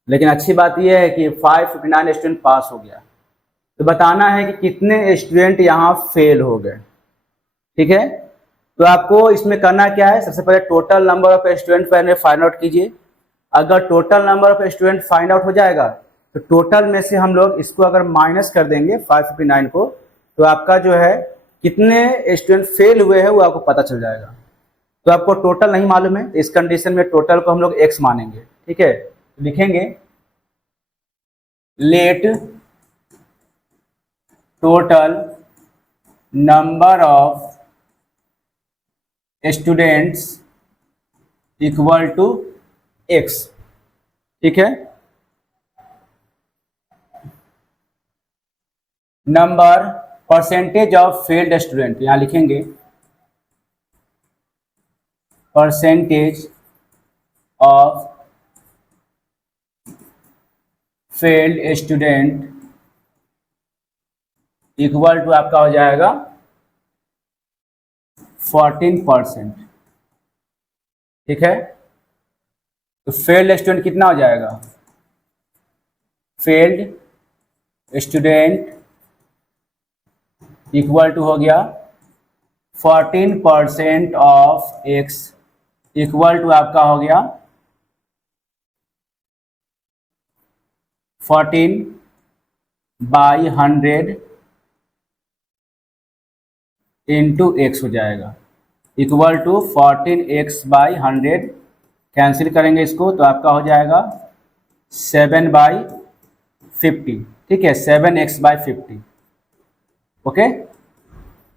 लेकिन अच्छी बात यह है कि 559 स्टूडेंट पास हो गया। तो बताना है कि कितने स्टूडेंट यहाँ फेल हो गए। ठीक है, तो आपको इसमें करना क्या है, सबसे पहले टोटल नंबर ऑफ स्टूडेंट पहले फाइंड आउट कीजिए। अगर total number of student find out हो जाएगा तो टोटल में से हम लोग इसको अगर माइनस कर देंगे 559 को तो आपका जो है कितने स्टूडेंट फेल हुए हैं वो आपको पता चल जाएगा। तो आपको टोटल नहीं मालूम है, इस कंडीशन में टोटल को हम लोग x मानेंगे। ठीक है, लिखेंगे let total number of students equal to x। ठीक है, number percentage of failed student यहां लिखेंगे percentage of failed student equal to आपका हो जाएगा 14%। ठीक है, तो फेल्ड स्टूडेंट कितना हो जाएगा, फेल्ड स्टूडेंट इक्वल टू हो गया 14% ऑफ x इक्वल टू आपका हो गया 14/100 इंटू x हो जाएगा इक्वल टू 14x/100। कैंसिल करेंगे इसको तो आपका हो जाएगा 7/50, ठीक है, 7x/50, ओके,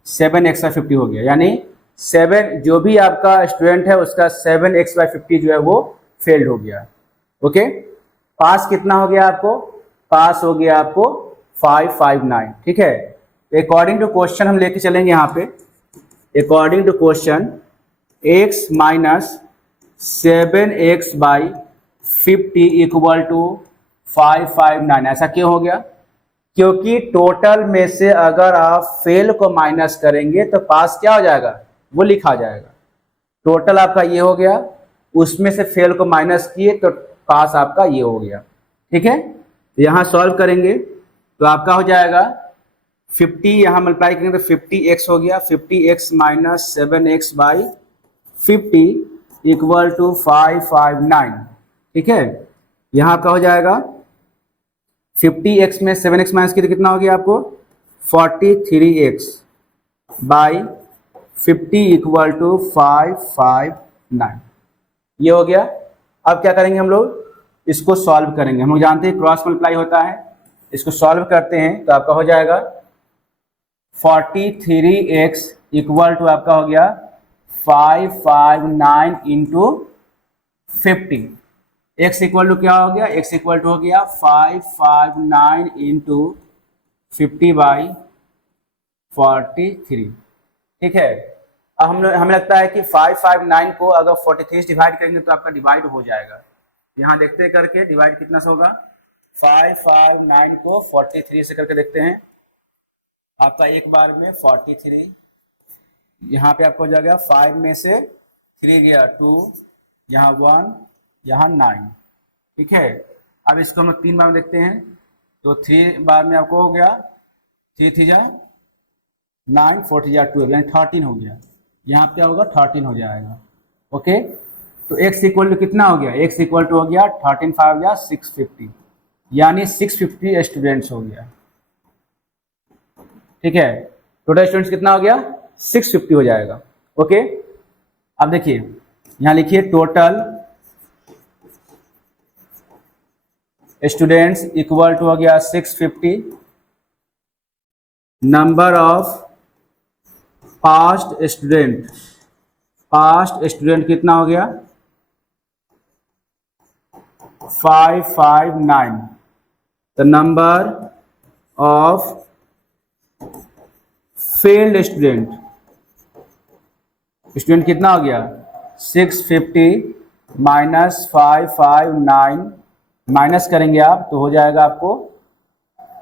7x/50 हो गया, यानी 7 जो भी आपका स्टूडेंट है उसका 7x/50 जो है वो फेल्ड हो गया, ओके। पास कितना हो गया आपको? पास हो गया आपको 559, ठीक है। अकॉर्डिंग टू क्वेश्चन हम लेके चलेंगे यहाँ पे, according to question x minus 7x/50 equal to 559, ऐसा क्यों हो गया? क्योंकि टोटल में से अगर आप फेल को माइनस करेंगे तो पास क्या हो जाएगा? वो लिखा जाएगा। टोटल आपका ये हो गया, उसमें से फेल को माइनस किए तो पास आपका ये हो गया, ठीक है। यहाँ सॉल्व करेंगे तो आपका हो जाएगा 50, यहाँ मल्टीप्लाई करेंगे तो 50x हो गया, 50x minus 7x/50 equal to 559, ठीक है। यहाँ का हो जाएगा 50x में 7x माइनस की तो कितना हो गया आपको? 43x/50 इक्वल टू 559, ये हो गया। अब क्या करेंगे हम लोग? इसको सॉल्व करेंगे। हम लोग जानते हैं क्रॉस मल्टीप्लाई होता है, इसको सॉल्व करते हैं तो आपका हो जाएगा 43x इक्वल टू आपका हो गया 559 इंटू 50। x इक्वल टू क्या हो गया? x इक्वल टू हो गया 559 इंटू 50/43, ठीक है। अब हमें लगता है कि 559 को अगर 43 से डिवाइड करेंगे तो आपका डिवाइड हो जाएगा। यहाँ देखते हैं करके डिवाइड कितना से होगा। 559 को 43 से करके देखते हैं, आपका एक बार में 43, यहाँ पे आपको हो जाएगा 5 में से 3 गया 2, यहाँ 1, यहाँ 9, ठीक है। अब इसको हम 3 बार में देखते हैं तो 3 बार में आपको हो गया 3 3 जा 9, 4 3 जा 12, यानी 13 हो गया। यहाँ क्या होगा? 13 हो जाएगा, ओके। तो x इक्वल टू कितना हो गया? x इक्वल टू हो गया 13 5 या 650, यानी 650 स्टूडेंट्स हो गया, ठीक है। टोटल स्टूडेंट्स कितना हो गया? 650 हो जाएगा, ओके। अब देखिए यहाँ लिखिए टोटल स्टूडेंट्स इक्वल टू हो गया 650, number of past student, past student कितना हो गया? 559, the number of failed student, student कितना हो गया? 650 माइनस 559, माइनस करेंगे आप तो हो जाएगा आपको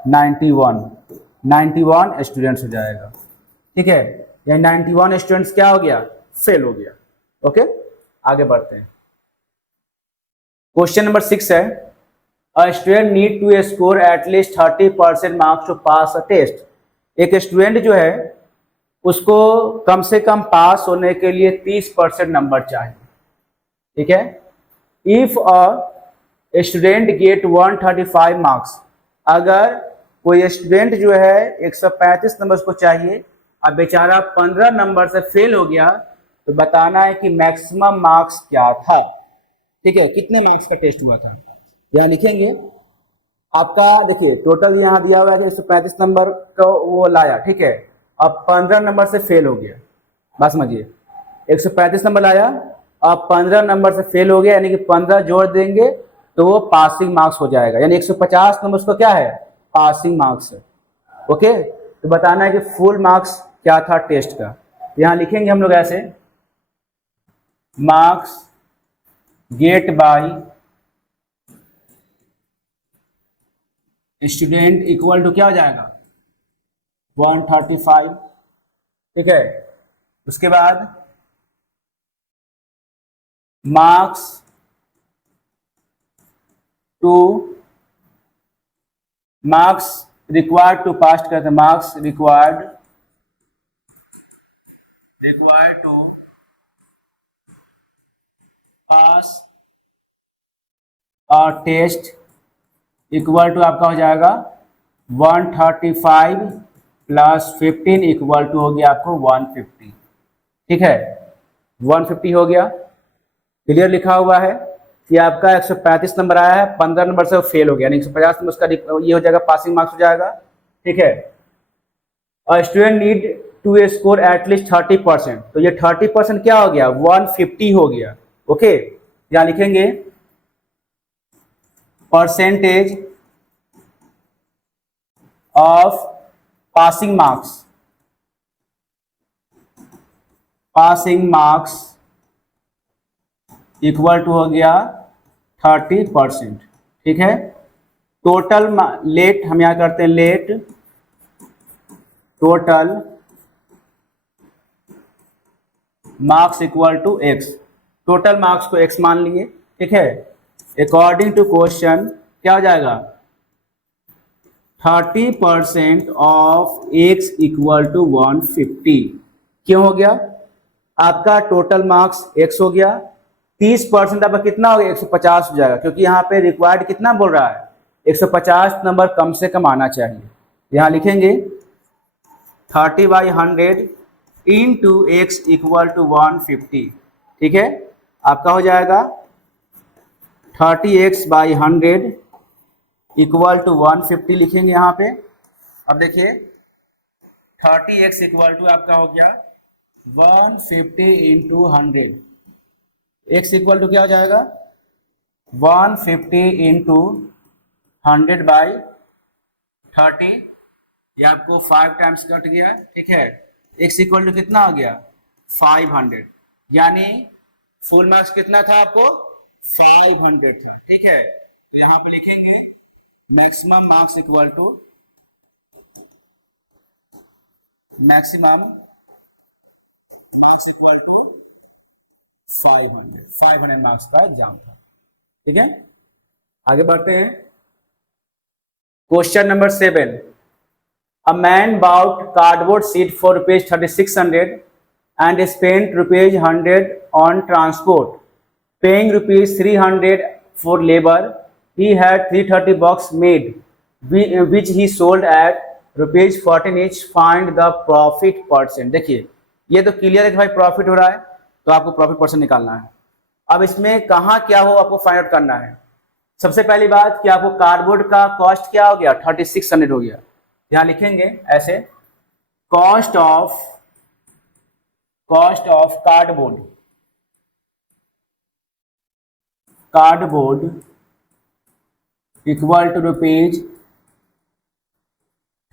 91 स्टूडेंट्स हो जाएगा, ठीक है। यानी 91 स्टूडेंट्स क्या हो गया? फेल हो गया, ओके। आगे बढ़ते हैं। क्वेश्चन नंबर 6 है, a student need to score at least 30% marks to pass a test. एक स्टूडेंट जो है उसको कम से कम पास होने के लिए 30% नंबर चाहिए, ठीक है। If a student gate 135 marks, अगर कोई स्टूडेंट जो है 135 नंबर को चाहिए, अब बेचारा 15 नंबर से फेल हो गया, तो बताना है कि मैक्सिमम मार्क्स क्या था, ठीक है, कितने मार्क्स का टेस्ट हुआ था। यहाँ लिखेंगे आपका, देखिए टोटल यहाँ दिया हुआ है 135 नंबर का वो लाया, ठीक है। अब 15 नंबर से फेल हो गया, बात समझिए, 135 नंबर लाया, अब 15 नंबर से फेल हो गया, यानी कि 15 जोड़ देंगे तो वो पासिंग मार्क्स हो जाएगा, यानी 150 नंबर को क्या है? पासिंग मार्क्स है, ओके। तो बताना है कि फुल मार्क्स क्या था टेस्ट का। यहाँ लिखेंगे हम लोग ऐसे, marks get by student equal to क्या हो जाएगा? 135, ठीक है। उसके बाद marks to marks required to pass करते हैं, मार्क्स रिक्वायर्ड टू पास और टेस्ट इक्वल टू आपका हो जाएगा 135 प्लस 15 इक्वल टू हो गया आपको 150, ठीक है। 150 हो गया, क्लियर लिखा हुआ है, ये आपका 135 नंबर आया है, 15 नंबर से वो फेल हो गया, यानी 150 नंबर उसका ये हो जाएगा, पासिंग मार्क्स हो जाएगा। ठीक है, और student need to score at least 30%, तो ये 30% क्या हो गया, 150 हो गया। ओके, यहाँ लिखेंगे percentage of passing marks, passing marks equal to हो गया 30%। ठीक है, टोटल लेट हम यहां करते हैं, let total marks equal to x, total marks को एक्स मान लिए। ठीक है, अकॉर्डिंग टू क्वेश्चन क्या हो जाएगा, 30% ऑफ एक्स इक्वल टू 150। क्यों हो गया, आपका टोटल मार्क्स एक्स हो गया, 30% आपका कितना हो गया, 150 हो जाएगा, क्योंकि यहाँ पे रिक्वायर्ड कितना बोल रहा है, 150 नंबर कम से कम आना चाहिए। यहाँ लिखेंगे 30/100 इंटू एक्स इक्वल टू 150। ठीक है, आपका हो जाएगा 30x/100 इक्वल टू 150 लिखेंगे यहाँ पे। अब देखिए 30x इक्वल टू आपका हो गया 150 इंटू 100, x इक्वल टू क्या हो जाएगा, 150 इंटू 100/30, ये आपको 5 टाइम्स कट गया। ठीक है, x इक्वल टू कितना हो गया, 500, यानी फुल मार्क्स कितना था आपको, 500 था। ठीक है, तो यहाँ पे लिखेंगे maximum marks equal to, maximum marks equal to 500 marks का एग्जाम था। ठीक है, आगे बढ़ते हैं। Question number 7, a man bought cardboard sheet for ₹3600 and spent ₹100 on transport, paying ₹300 for labor. He had 330 box made, which he sold at ₹14 each. Find the profit percent। देखिए ये तो क्लियर है कि भाई प्रॉफिट हो रहा है, तो आपको प्रॉफिट परसेंट निकालना है। अब इसमें कहाँ क्या हो आपको फाइंड आउट करना है। सबसे पहली बात कि आपको कार्डबोर्ड का कॉस्ट क्या हो गया, 3600 हो गया। यहाँ लिखेंगे ऐसे, cost of cardboard, cardboard equal to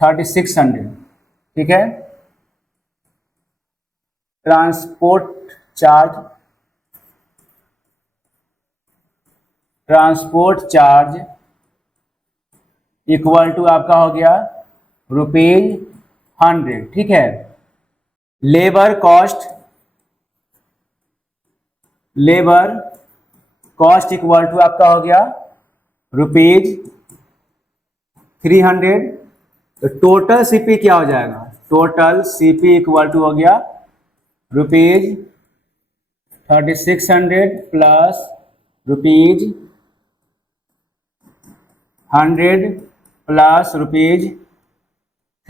₹3600। ठीक है, ट्रांसपोर्ट चार्ज इक्वल टू आपका हो गया ₹100। ठीक है, लेबर कॉस्ट इक्वल टू आपका हो गया ₹300। तो टोटल सीपी क्या हो जाएगा, टोटल सीपी इक्वल टू हो गया ₹3600 प्लस ₹100 प्लस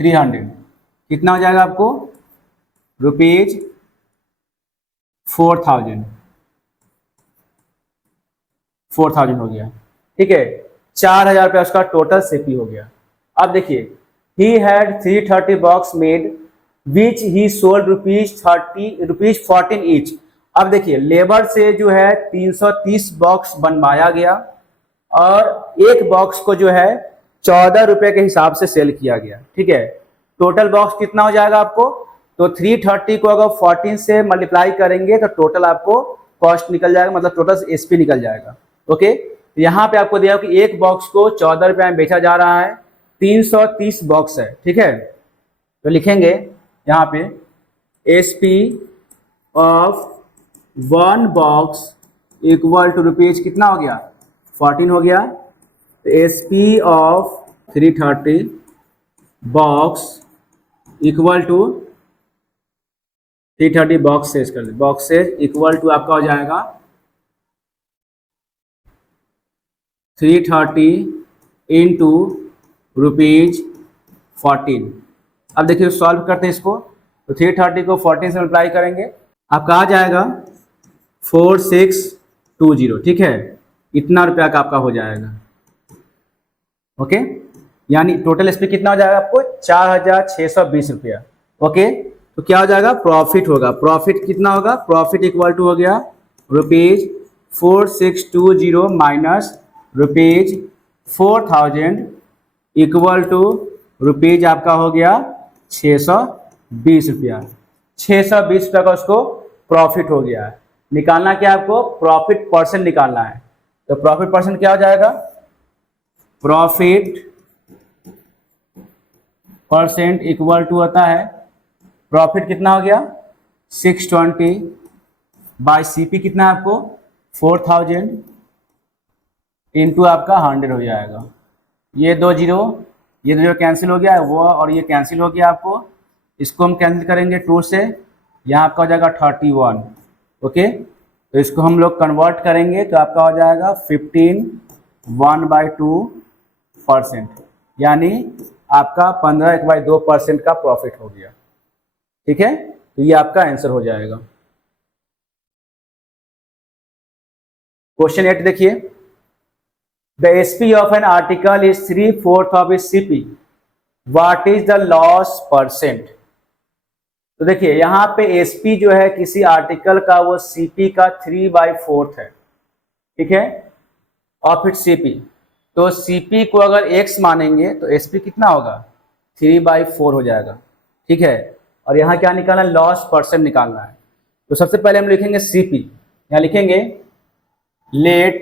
₹300, कितना हो जाएगा आपको, ₹4000 हो गया। ठीक है, 4000 रुपया उसका टोटल सीपी हो गया। अब देखिए, he had 330 box made which he sold ₹14 each। अब देखिए लेबर से जो है 330 बॉक्स बनवाया गया और एक बॉक्स को जो है 14 रुपए के हिसाब से सेल किया गया। ठीक है, टोटल बॉक्स कितना हो जाएगा आपको, तो 330 को अगर 14 से मल्टीप्लाई करेंगे तो टोटल आपको कॉस्ट निकल जाएगा, मतलब टोटल एसपी निकल जाएगा। ओके, तो यहाँ पे आपको दिया कि एक बॉक्स को 14 रुपए में बेचा जा रहा है, 330 बॉक्स है। ठीक है, तो लिखेंगे यहाँ पे SP of 1 box equal to rupees कितना हो गया, 14 हो गया। तो SP of 330 box equal to 330 boxes कर दे, बॉक्सेस इक्वल टू आपका हो जाएगा 330 इंटू ₹14। अब देखिए सॉल्व करते हैं इसको, तो 330 को 14 से मल्टीप्लाई करेंगे, आपका आ जाएगा 4620। ठीक है, इतना रुपया का आपका हो जाएगा। ओके, यानी टोटल एसपी कितना हो जाएगा आपको 4620 रुपया। ओके, तो क्या हो जाएगा, प्रॉफिट होगा। प्रॉफिट कितना होगा, प्रॉफिट इक्वल टू हो गया ₹4620 माइनस ₹4000 इक्वल टू रुपीज आपका हो गया 620 रुपया। 620 रुपया का उसको प्रॉफिट हो गया है। निकालना क्या आपको, प्रॉफिट परसेंट निकालना है। तो प्रॉफिट परसेंट क्या हो जाएगा, प्रॉफिट परसेंट इक्वल टू होता है, प्रॉफिट कितना हो गया 620 बाई सीपी कितना है आपको 4000 इंटू आपका 100 हो जाएगा। ये दो जीरो कैंसिल हो गया है, वो और ये कैंसिल हो गया आपको। इसको हम कैंसिल करेंगे 2 से, यहाँ आपका हो जाएगा 31। ओके, तो इसको हम लोग कन्वर्ट करेंगे तो आपका हो जाएगा 15 1/2%, यानी आपका 15/2% का प्रॉफिट हो गया। ठीक है, तो ये आपका आंसर हो जाएगा। क्वेश्चन 8 देखिए, the SP of an article is 3/4 of is CP, what is the loss percent. तो देखिए यहाँ पे एसपी जो है किसी आर्टिकल का वो सीपी का 3/4 है। ठीक है, ऑफ इट सीपी, तो सीपी को अगर एक्स मानेंगे तो एसपी कितना होगा 3/4 हो जाएगा। ठीक है, और यहाँ क्या निकालना है, लॉस परसेंट निकालना है। तो सबसे पहले हम लिखेंगे सीपी, यहाँ लिखेंगे let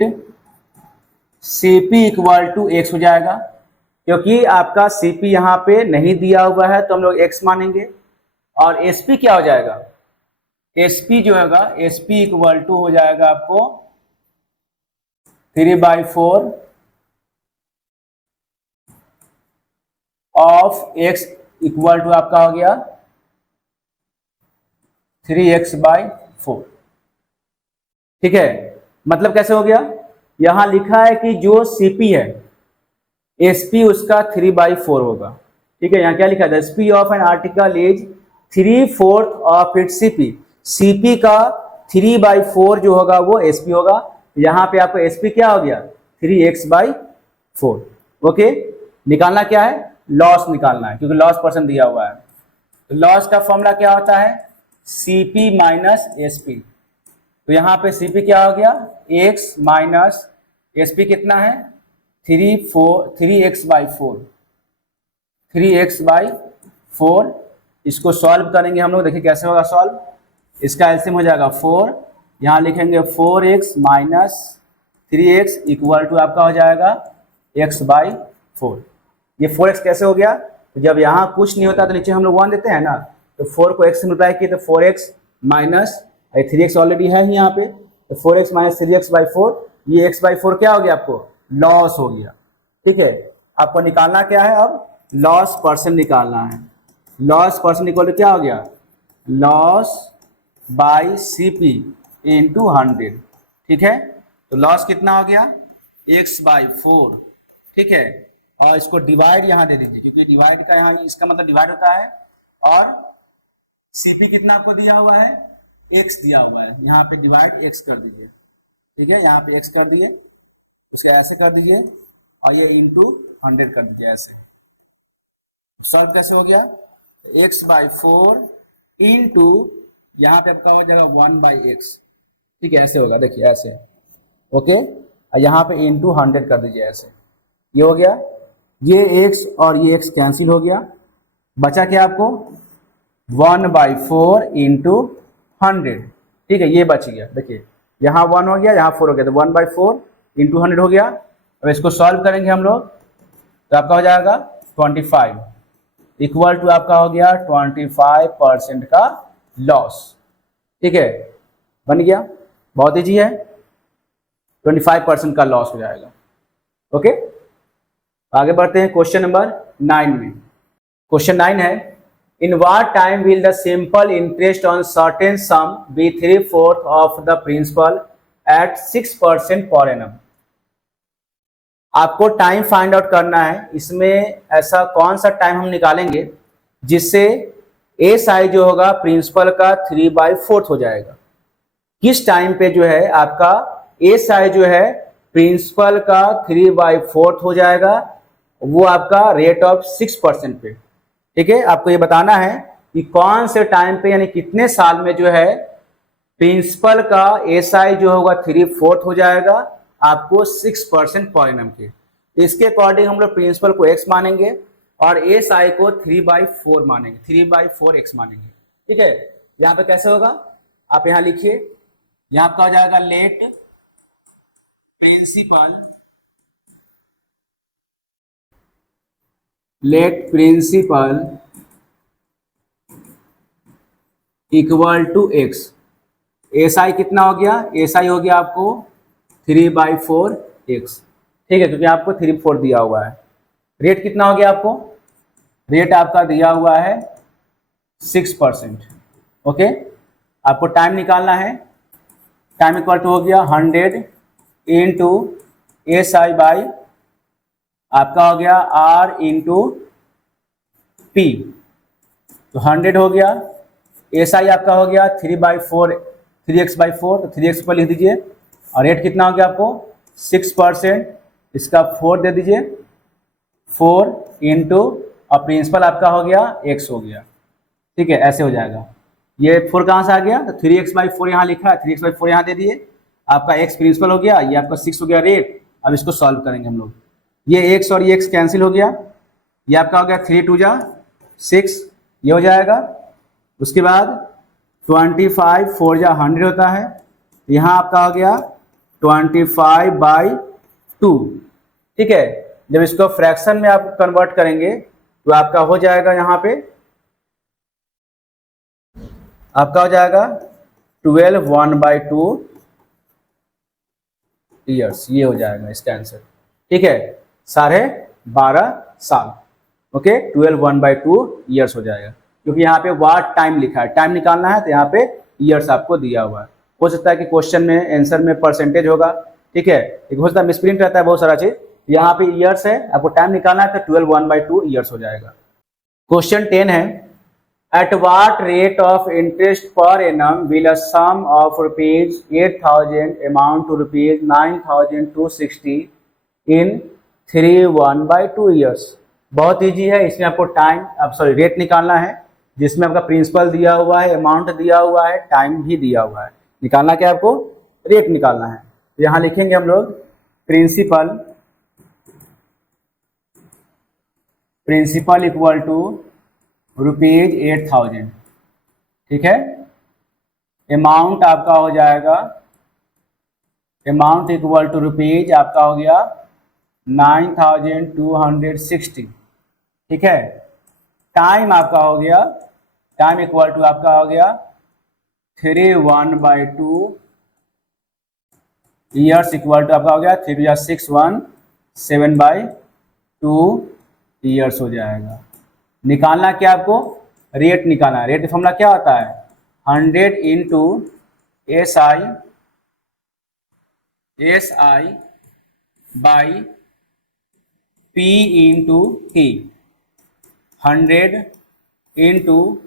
CP equal to x हो जाएगा, क्योंकि आपका सीपी यहाँ पे नहीं दिया हुआ है तो हम लोग एक्स मानेंगे। और एसपी क्या हो जाएगा, एसपी जो होगा एसपी इक्वल टू हो जाएगा आपको 3/4 ऑफ एक्स इक्वल टू आपका हो गया 3x/4। ठीक है, मतलब कैसे हो गया, यहां लिखा है कि जो सीपी है एसपी उसका 3/4 होगा। ठीक है, यहाँ क्या लिखा है, SP of an article is 3/4 of it CP, CP का 3/4 जो होगा वो एसपी होगा। यहाँ पे आपको एसपी क्या हो गया 3x/4। ओके, निकालना क्या है, लॉस निकालना है, क्योंकि लॉस परसेंट दिया हुआ है। तो लॉस का फॉर्मूला क्या होता है, सीपी माइनस एसपी। तो यहाँ पे सीपी क्या हो गया एक्स माइनस एसपी कितना है 3x/4। इसको सॉल्व करेंगे हम लोग, देखिए कैसे होगा सॉल्व। इसका एलसीएम हो जाएगा 4, यहाँ लिखेंगे 4x minus 3x equal to आपका हो जाएगा x/4। ये 4x कैसे हो गया, तो जब यहाँ कुछ नहीं होता तो नीचे हम लोग 1 देते हैं ना, तो 4 को x से मल्टीप्लाई किए तो 4x माइनस 3x ऑलरेडी है ही यहाँ पे, तो 4x माइनस 3x/4, ये x/4 क्या हो गया आपको लॉस हो गया। ठीक है, आपको निकालना क्या है, अब लॉस परसेंट निकालना है। लॉस परसेंट इक्वल टू क्या हो गया, लॉस बाई सीपी इंटू 100। ठीक है, तो लॉस कितना हो गया x/4। ठीक है, और इसको डिवाइड यहाँ दे दीजिए, क्योंकि डिवाइड का यहाँ इसका मतलब डिवाइड होता है। और सीपी कितना आपको दिया हुआ है x दिया हुआ है, यहाँ पे डिवाइड x कर दीजिए। ठीक है, यहाँ पे x कर दिए, उसको ऐसे कर दीजिए और ये इंटू 100 कर दीजिए ऐसे। सॉल्व कैसे हो गया, x/4 इंटू यहाँ पे आपका हो जाएगा 1/x। ठीक है, ऐसे होगा, देखिए ऐसे। ओके, और यहाँ पे इंटू 100 कर दीजिए ऐसे, ये हो गया। ये x और ये x कैंसिल हो गया, बचा क्या आपको 1/4 इंटू 100। ठीक है, ये बच गया, देखिए यहाँ 1 हो गया, यहाँ 4 हो गया, तो 1/4 इंटू 100 हो गया। अब इसको सॉल्व करेंगे हम लोग तो आपका हो जाएगा 25 इक्वल टू आपका हो गया 25% का लॉस। ठीक है, बन गया, बहुत ईजी है, 25% का लॉस हो जाएगा। ओके, आगे बढ़ते हैं क्वेश्चन नंबर 9 में। क्वेश्चन 9 है, in what time will the simple interest on certain sum be 3/4 of the principal at 6% per annum. आपको टाइम फाइंड आउट करना है, इसमें ऐसा कौन सा टाइम हम निकालेंगे जिससे ए साई जो होगा प्रिंसिपल का 3/4 हो जाएगा। किस टाइम पे जो है आपका ए साई जो है प्रिंसिपल का 3/4 हो जाएगा, वो आपका रेट ऑफ 6% पे। ठीक है, आपको ये बताना है कि कौन से टाइम पे यानी कितने साल में जो है प्रिंसिपल का एसआई जो होगा 3/4 हो जाएगा आपको 6% पर एनम के। इसके अकॉर्डिंग हम लोग प्रिंसिपल को x मानेंगे और एसआई को 3/4 मानेंगे, 3/4x मानेंगे। ठीक है, यहाँ पे कैसे होगा आप यहाँ लिखिए, यहाँ आपका हो जाएगा let principal equal to x। SI कितना हो गया, एसआई हो गया आपको 3/4x। ठीक है, क्योंकि आपको 3/4 दिया हुआ है। रेट कितना हो गया आपको, रेट आपका दिया हुआ है 6%। ओके, आपको टाइम निकालना है, टाइम इक्वल टू हो गया 100 इंटू एसआई बाई आपका हो गया r इंटू पी। तो 100 हो गया, एसआई आपका हो गया 3x/4, तो 3x पर लिख दीजिए। और रेट कितना हो गया आपको 6%, इसका 4 दे दीजिए, 4 इंटू और प्रिंसिपल आपका हो गया x हो गया। ठीक है, ऐसे हो जाएगा। ये 4 कहाँ से आ गया, तो 3x/4 यहाँ लिखा है, 3x/4 यहाँ दे दिए, आपका x प्रिंसिपल हो गया, ये आपका 6 हो गया रेट। अब इसको सॉल्व करेंगे हम लोग, ये x और ये x कैंसिल हो गया, ये आपका हो गया 3 2 जा 6, ये हो जाएगा। उसके बाद 25 4 जा 100 होता है, यहाँ आपका हो गया 25/2। ठीक है, जब इसको फ्रैक्शन में आप कन्वर्ट करेंगे तो आपका हो जाएगा, यहाँ पे आपका हो जाएगा 12 1/2 ईयर्स, ये हो जाएगा इसका आंसर। ठीक है, 12.5 साल। ओके, 12 1/2 ईयर्स हो जाएगा, क्योंकि यहाँ पे वाट टाइम लिखा है, टाइम निकालना है तो यहाँ पे ईयर्स आपको दिया हुआ है। हो सकता है कि क्वेश्चन में आंसर में परसेंटेज होगा। ठीक है, एक हो सकता है मिसप्रिंट रहता है बहुत सारा चीज, यहाँ पे ईयर्स है, आपको टाइम निकालना है तो 12 1/2 ईयर्स हो जाएगा। क्वेश्चन 10 है, at what rate of interest per annum will a sum of ₹8,000 amount to ₹9,260 in 3 1/2 years. बहुत ईजी है, इसमें आपको रेट निकालना है, जिसमें आपका प्रिंसिपल दिया हुआ है, अमाउंट दिया हुआ है, टाइम भी दिया हुआ है। निकालना क्या आपको, रेट निकालना है। तो यहाँ लिखेंगे हम लोग प्रिंसिपल इक्वल टू ₹8,000। ठीक है, अमाउंट आपका हो जाएगा, अमाउंट इक्वल टू रुपीज आपका हो गया 9,260। ठीक है, टाइम आपका हो गया, टाइम इक्वल टू आपका हो गया 3 1/2 ईयर्स इक्वल टू आपका हो गया 3 या 6 1 7/2 ईयर्स हो जाएगा। निकालना क्या आपको, रेट निकालना है। रेट का फॉर्मूला क्या होता है, 100 into SI by P into T. 100 into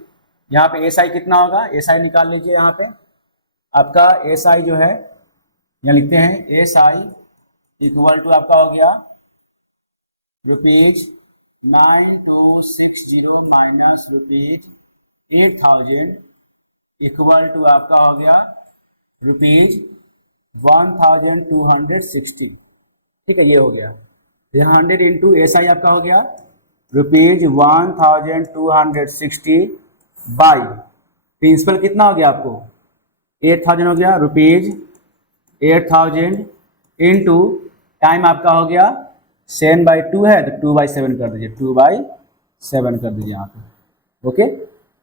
यहाँ पे एसआई कितना होगा, एसआई निकाल लीजिए। यहाँ पे आपका एसआई जो है, यहाँ लिखते हैं एसआई इक्वल टू आपका हो गया ₹9260 माइनस ₹8,000 इक्वल टू आपका हो गया ₹1,260। ठीक है, ये हो गया। यहाँ 100 इंटू एसआई आपका हो गया ₹1,260 बाई प्रिंसिपल कितना हो गया आपको 8,000 हो गया, ₹8,000 इंटू टाइम आपका हो गया 7/2 है तो 2/7 कर दीजिए, 2/7 कर दीजिए यहाँ पे। ओके,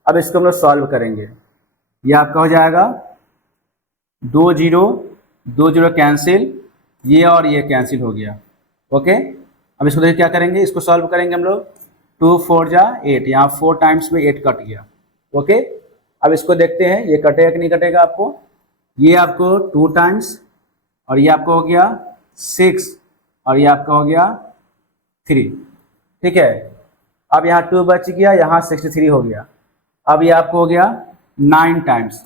अब इसको हम लोग सॉल्व करेंगे। ये आपका हो जाएगा 2 0 कैंसिल, ये और ये कैंसिल हो गया। ओके, अब इसको देखिए क्या करेंगे, इसको सॉल्व करेंगे हम लोग। 2 4 जा 8, यहाँ 4 टाइम्स में 8 कट गया। ओके, अब इसको देखते हैं ये कटेगा कि नहीं कटेगा आपको। ये आपको 2 टाइम्स और ये आपको हो गया 6 और ये आपका हो गया 3। ठीक है, अब यहाँ 2 बच गया, यहाँ 63 हो गया। अब ये आपको हो गया 9 टाइम्स,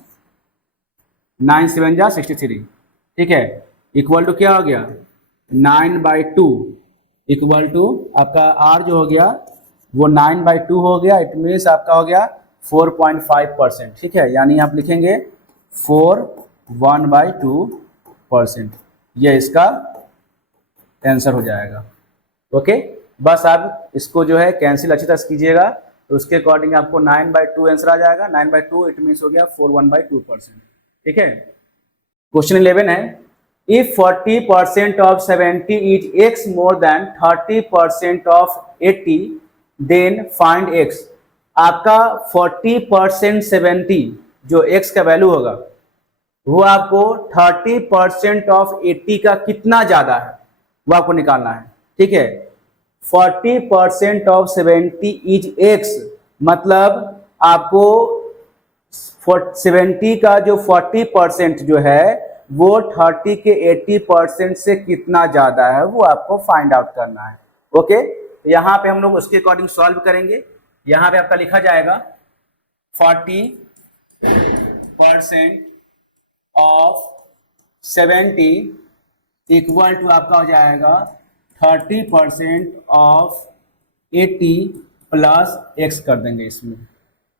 9 7 जा 63। ठीक है, इक्वल टू क्या हो गया 9/2 इक्वल टू आपका R जो हो गया वो 9/2 हो गया। इट मीन्स आपका हो गया 4.5%। ठीक है, यानी आप लिखेंगे 4/1/2%। ये इसका आंसर हो जाएगा। ओके, बस आप इसको जो है कैंसिल अच्छी तरह से कीजिएगा, तो उसके अकॉर्डिंग आपको 9/2 आंसर आ जाएगा। 9/2 इट मीन्स हो गया 4/1/2%। ठीक है, क्वेश्चन 11 है, if 40% of 70 is x more than 30% of 80 then find x। आपका 40% 70 जो x का वैल्यू होगा वो आपको 30% ऑफ 80 का कितना ज्यादा है वो आपको निकालना है। ठीक है, 40% ऑफ 70 इज x, मतलब आपको 70 का जो 40% जो है वो 30 के 80% से कितना ज्यादा है वो आपको फाइंड आउट करना है। ओके, तो यहाँ पे हम लोग उसके अकॉर्डिंग सॉल्व करेंगे। यहाँ पे आपका लिखा जाएगा 40% ऑफ 70 इक्वल टू आपका हो जाएगा 30% ऑफ 80 प्लस x कर देंगे इसमें।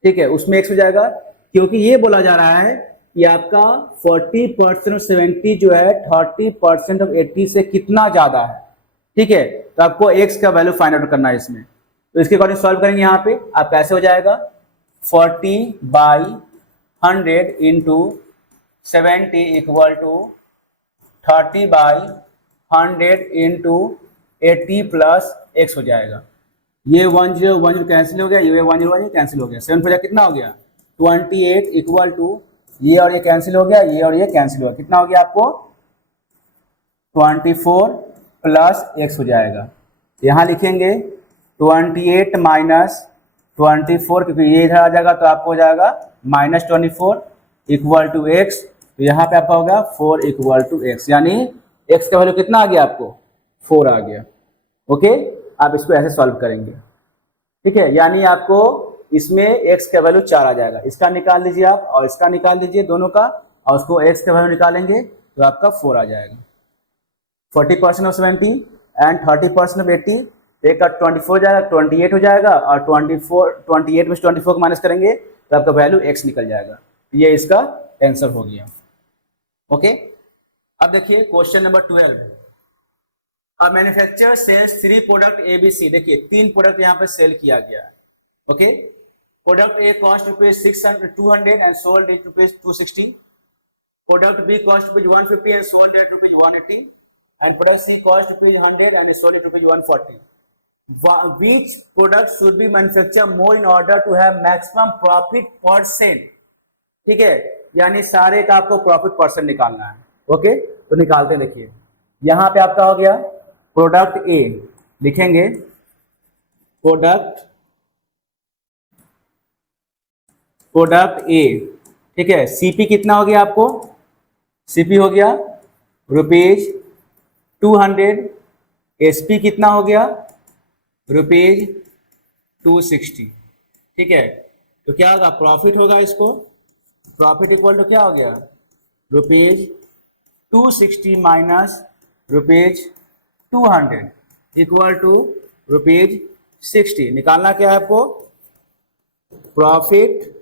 ठीक है, उसमें x हो जाएगा क्योंकि ये बोला जा रहा है कि आपका 40% ऑफ 70 जो है 30% ऑफ 80 से कितना ज्यादा है। ठीक है, तो आपको x का वैल्यू फाइंड आउट करना है इसमें। तो इसके अकॉर्डिंग सॉल्व करेंगे। यहाँ पे आप कैसे हो जाएगा 40/100 into 70 equal to 30/100 into 80 plus x हो जाएगा। ये 10 कैंसिल हो गया, ये 10 कैंसिल हो गया, 7 पर कितना हो गया 28 इक्वल टू ये और ये कैंसिल हो गया, ये और ये कैंसिल हो गया, कितना हो गया आपको 24 प्लस x हो जाएगा। यहाँ लिखेंगे 28 माइनस 24, क्योंकि ये इधर आ जाएगा तो आपको हो जाएगा -24 इक्वल टू x। तो यहाँ पे आपका होगा 4 इक्वल टू x, यानी x का वैल्यू कितना आ गया आपको 4 आ गया। ओके, आप इसको ऐसे सॉल्व करेंगे। ठीक है, यानी आपको इसमें x का वैल्यू 4 आ जाएगा। इसका निकाल लीजिए आप और इसका निकाल लीजिए दोनों का, और उसको x का वैल्यू निकालेंगे तो आपका 4 आ जाएगा। 40% ऑफ 70 एंड 30% ऑफ 80, एक का 24 हो जाएगा, 28 हो जाएगा, और 28 में 24 को माइनस करेंगे तो आपका वैल्यू x निकल जाएगा। ये इसका आंसर हो गया। ओके, अब देखिए क्वेश्चन नंबर 12। अब मैन्युफैक्चरर सेल्स 3 प्रोडक्ट ABC। देखिए 3 प्रोडक्ट यहाँ पे सेल किया गया है। Okay, product A cost ₹200 and sold at ₹260। Product B cost ₹150 and sold at ₹180, and product C cost ₹100 and is sold at ₹140. Which product should be manufactured more in order to have maximum profit %? ठीक है, यानी सारे का आपको profit % निकालना है। Okay, तो निकालते हैं। देखिए यहाँ पे आपका हो गया प्रोडक्ट A, लिखेंगे प्रोडक्ट A। ठीक है, CP कितना हो गया आपको, CP हो गया ₹200, SP कितना हो गया ₹260। ठीक है, तो क्या होगा प्रॉफिट होगा, इसको प्रॉफिट इक्वल टू क्या हो गया ₹260 माइनस ₹200 इक्वल टू ₹60। निकालना क्या है आपको प्रॉफिट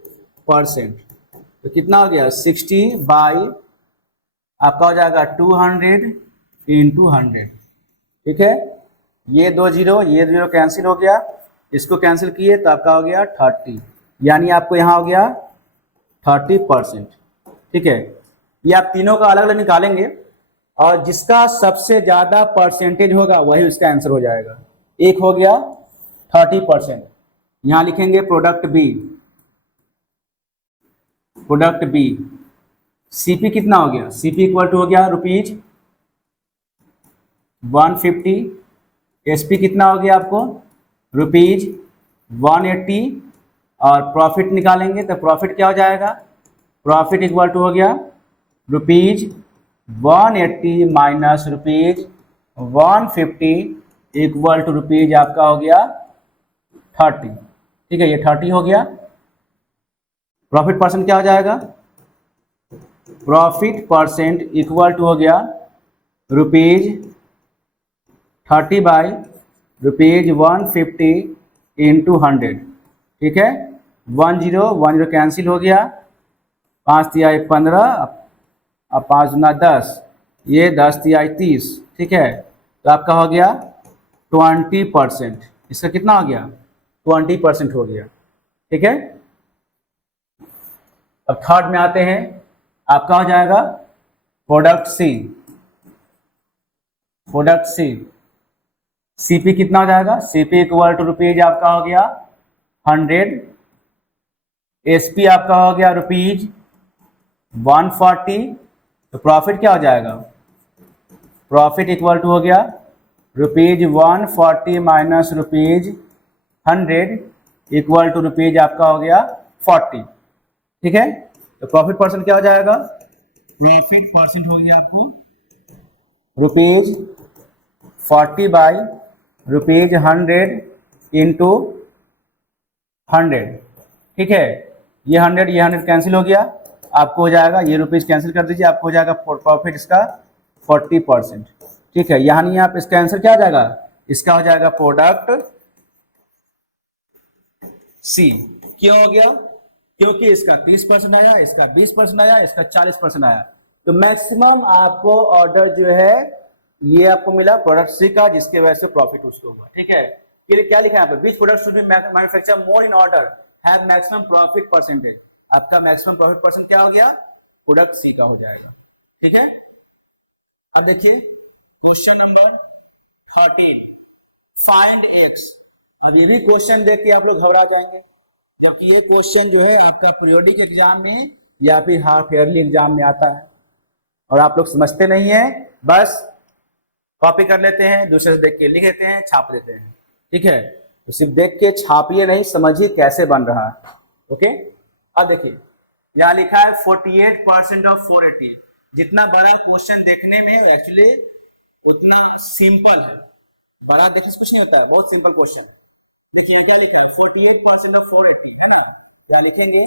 %। तो कितना हो गया 60 बाई आपका हो जाएगा 200 इंटू 100। ठीक है, ये 2 0 ये 0 कैंसिल हो गया, इसको कैंसिल किए तो आपका हो गया 30, यानी आपको यहाँ हो गया 30%। ठीक है, ये आप तीनों का अलग अलग निकालेंगे और जिसका सबसे ज्यादा परसेंटेज होगा वही उसका आंसर हो जाएगा। एक हो गया 30%, यहाँ लिखेंगे प्रोडक्ट बी। CP कितना हो गया, CP इक्वल टू हो गया ₹150, SP कितना हो गया आपको ₹180, और प्रॉफिट निकालेंगे तो प्रॉफिट क्या हो जाएगा, प्रॉफिट इक्वल टू हो गया ₹180 माइनस ₹150 इक्वल टू आपका हो गया 30। ठीक है, ये 30 हो गया। प्रॉफिट % क्या हो जाएगा, प्रॉफिट % इक्वल टू हो गया 30 बाई ₹150 इंटू 100, ठीक है। 10 कैंसिल हो गया, 5 तिहाई 15, अब 5 गुना 10, ये 10 तिहाई 30, ठीक है। तो आपका हो गया 20%, इसका कितना हो गया 20% हो गया, ठीक है। अब थर्ड में आते हैं, आपका हो जाएगा product C. Product C, CP कितना हो जाएगा, सीपी इक्वल टू रुपीज आपका हो गया 100, एसपी आपका हो गया रुपीज 140, तो प्रॉफिट क्या हो जाएगा, प्रॉफिट इक्वल टू हो गया rupees 140 minus rupees 100 equal to rupees आपका हो गया 40, ठीक है। तो प्रॉफिट परसेंट क्या हो जाएगा, प्रॉफिट परसेंट हो गया आपको रुपीज 40 बाई रुपीज 100 इंटू 100, ठीक है। ये 100 कैंसिल हो गया, आपको हो जाएगा, ये रुपीज कैंसिल कर दीजिए, आपको हो जाएगा प्रॉफिट इसका 40%, ठीक है। यहाँ नहीं, आप इसका आंसर क्या हो जाएगा, इसका हो जाएगा प्रोडक्ट सी। क्यों हो गया, क्योंकि इसका 30% आया, इसका 20% आया, इसका 40% आया, तो मैक्सिमम आपको ऑर्डर जो है ये आपको मिला प्रोडक्ट सी का, जिसके वजह से प्रॉफिट उसको हुआ, ठीक है। फिर क्या लिखा है यहाँ पे, which product should be manufacture more in order have maximum profit percentage. आपका मैक्सिमम प्रॉफिट परसेंट क्या हो गया, प्रोडक्ट सी का हो जाएगा, ठीक है। अब देखिए क्वेश्चन नंबर 13, फाइंड एक्स। अब ये भी क्वेश्चन देख के आप लोग घबरा जाएंगे, जबकि ये क्वेश्चन जो है आपका पीरियोडिक एग्जाम में या फिर हाफ ईयरली एग्जाम में आता है, और आप लोग समझते नहीं है, बस कॉपी कर लेते हैं, दूसरे से देख के लिख लेते हैं, छाप लेते हैं, ठीक है। तो सिर्फ देख के छापिए नहीं, समझिए कैसे बन रहा है, ओके। अब देखिए यहाँ लिखा है 48% ऑफ 480। जितना बड़ा क्वेश्चन देखने में एक्चुअली उतना सिंपल है, बड़ा देखने से कुछ नहीं होता है, बहुत सिंपल क्वेश्चन। देखिए क्या लिखा है, 48% ऑफ 480 है ना, क्या लिखेंगे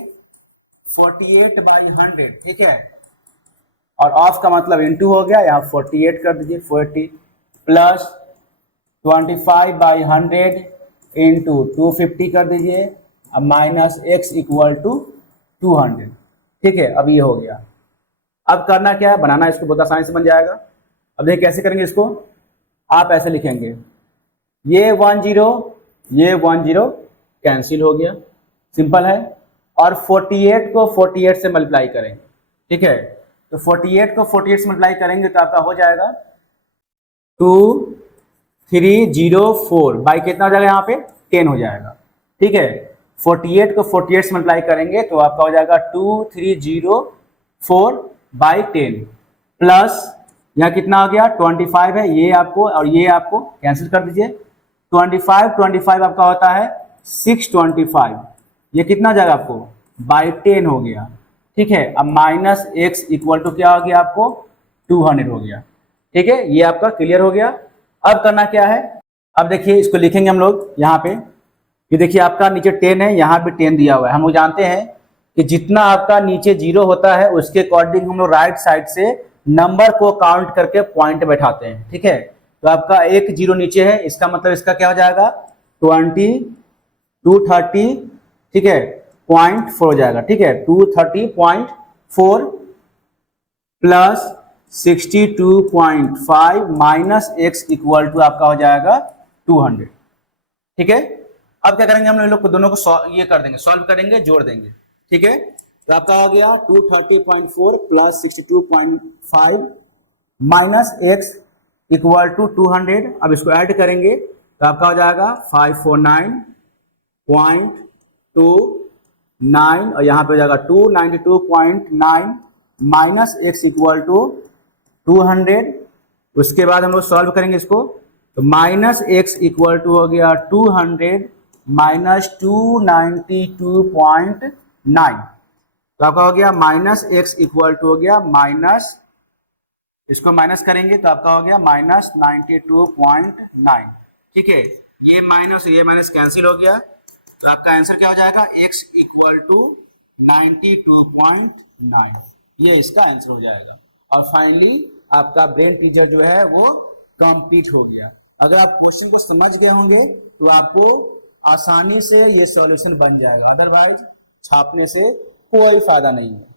48 बाई 100, ठीक है। और ऑफ का मतलब इनटू हो गया, यहाँ 48 कर दीजिए, 40 प्लस 25 बाई 100 इंटू 250 कर दीजिए, अब माइनस एक्स इक्वल टू 200, ठीक है। अब ये हो गया, अब करना क्या है, बनाना इसको बहुत आसानी से बन जाएगा। अब देखिए कैसे करेंगे इसको, आप ऐसे लिखेंगे, ये 10 कैंसिल हो गया, सिंपल है। और 48 को 48 से मल्टीप्लाई करेंगे, ठीक है। तो 48 को 48 से मल्टीप्लाई करेंगे तो आपका हो जाएगा 2304 बाई कितना हो जाएगा, यहाँ पे 10 हो जाएगा, ठीक है। 48 को 48 से मल्टीप्लाई करेंगे तो आपका हो जाएगा 2304 बाई 10 प्लस यहाँ कितना हो गया 25 है, ये आपको और ये आपको कैंसिल कर दीजिए। 25 आपका होता है 625, ये कितना हो जाएगा आपको बाई 10 हो गया, ठीक है। अब माइनस एक्स इक्वल टू क्या हो गया आपको 200 हो गया, ठीक है। ये आपका क्लियर हो गया। अब करना क्या है, अब देखिए इसको लिखेंगे हम लोग यहाँ पे, ये देखिए आपका नीचे 10 है, यहाँ भी 10 दिया हुआ है। हम लोग जानते हैं कि जितना आपका नीचे 0 होता है उसके अकॉर्डिंग हम लोग राइट साइड से नंबर को काउंट करके पॉइंट बैठाते हैं, ठीक है। तो आपका एक 0 नीचे है, इसका मतलब इसका क्या हो जाएगा 230, ठीक है, 0.4 हो जाएगा, ठीक है। 230.4 plus 62.5 minus X equal to आपका हो जाएगा 200, ठीक है। अब क्या करेंगे, हम लोग को दोनों को ये कर देंगे, सॉल्व करेंगे, जोड़ देंगे, ठीक है। तो आपका हो गया 230.4 plus 62.5 minus X equal to 200। अब इसको ऐड करेंगे तो आपका हो जाएगा 549.29 और यहाँ पे हो जाएगा 292.9 माइनस एक्स इक्वल टू 200। उसके बाद हम लोग सॉल्व करेंगे इसको, तो माइनस एक्स इक्वल टू हो गया 200 माइनस 292.9, तो आपका हो गया माइनस एक्स इक्वल टू हो गया माइनस, इसको माइनस करेंगे तो आपका हो गया माइनस 92.9, ठीक है। ये माइनस कैंसिल हो गया, तो आपका आंसर क्या हो जाएगा x इक्वल टू 92.9, ये इसका आंसर हो जाएगा। और फाइनली आपका ब्रेन टीजर जो है वो कंप्लीट हो गया। अगर आप क्वेश्चन को समझ गए होंगे तो आपको आसानी से ये सॉल्यूशन बन जाएगा, अदरवाइज छापने से कोई फायदा नहीं है।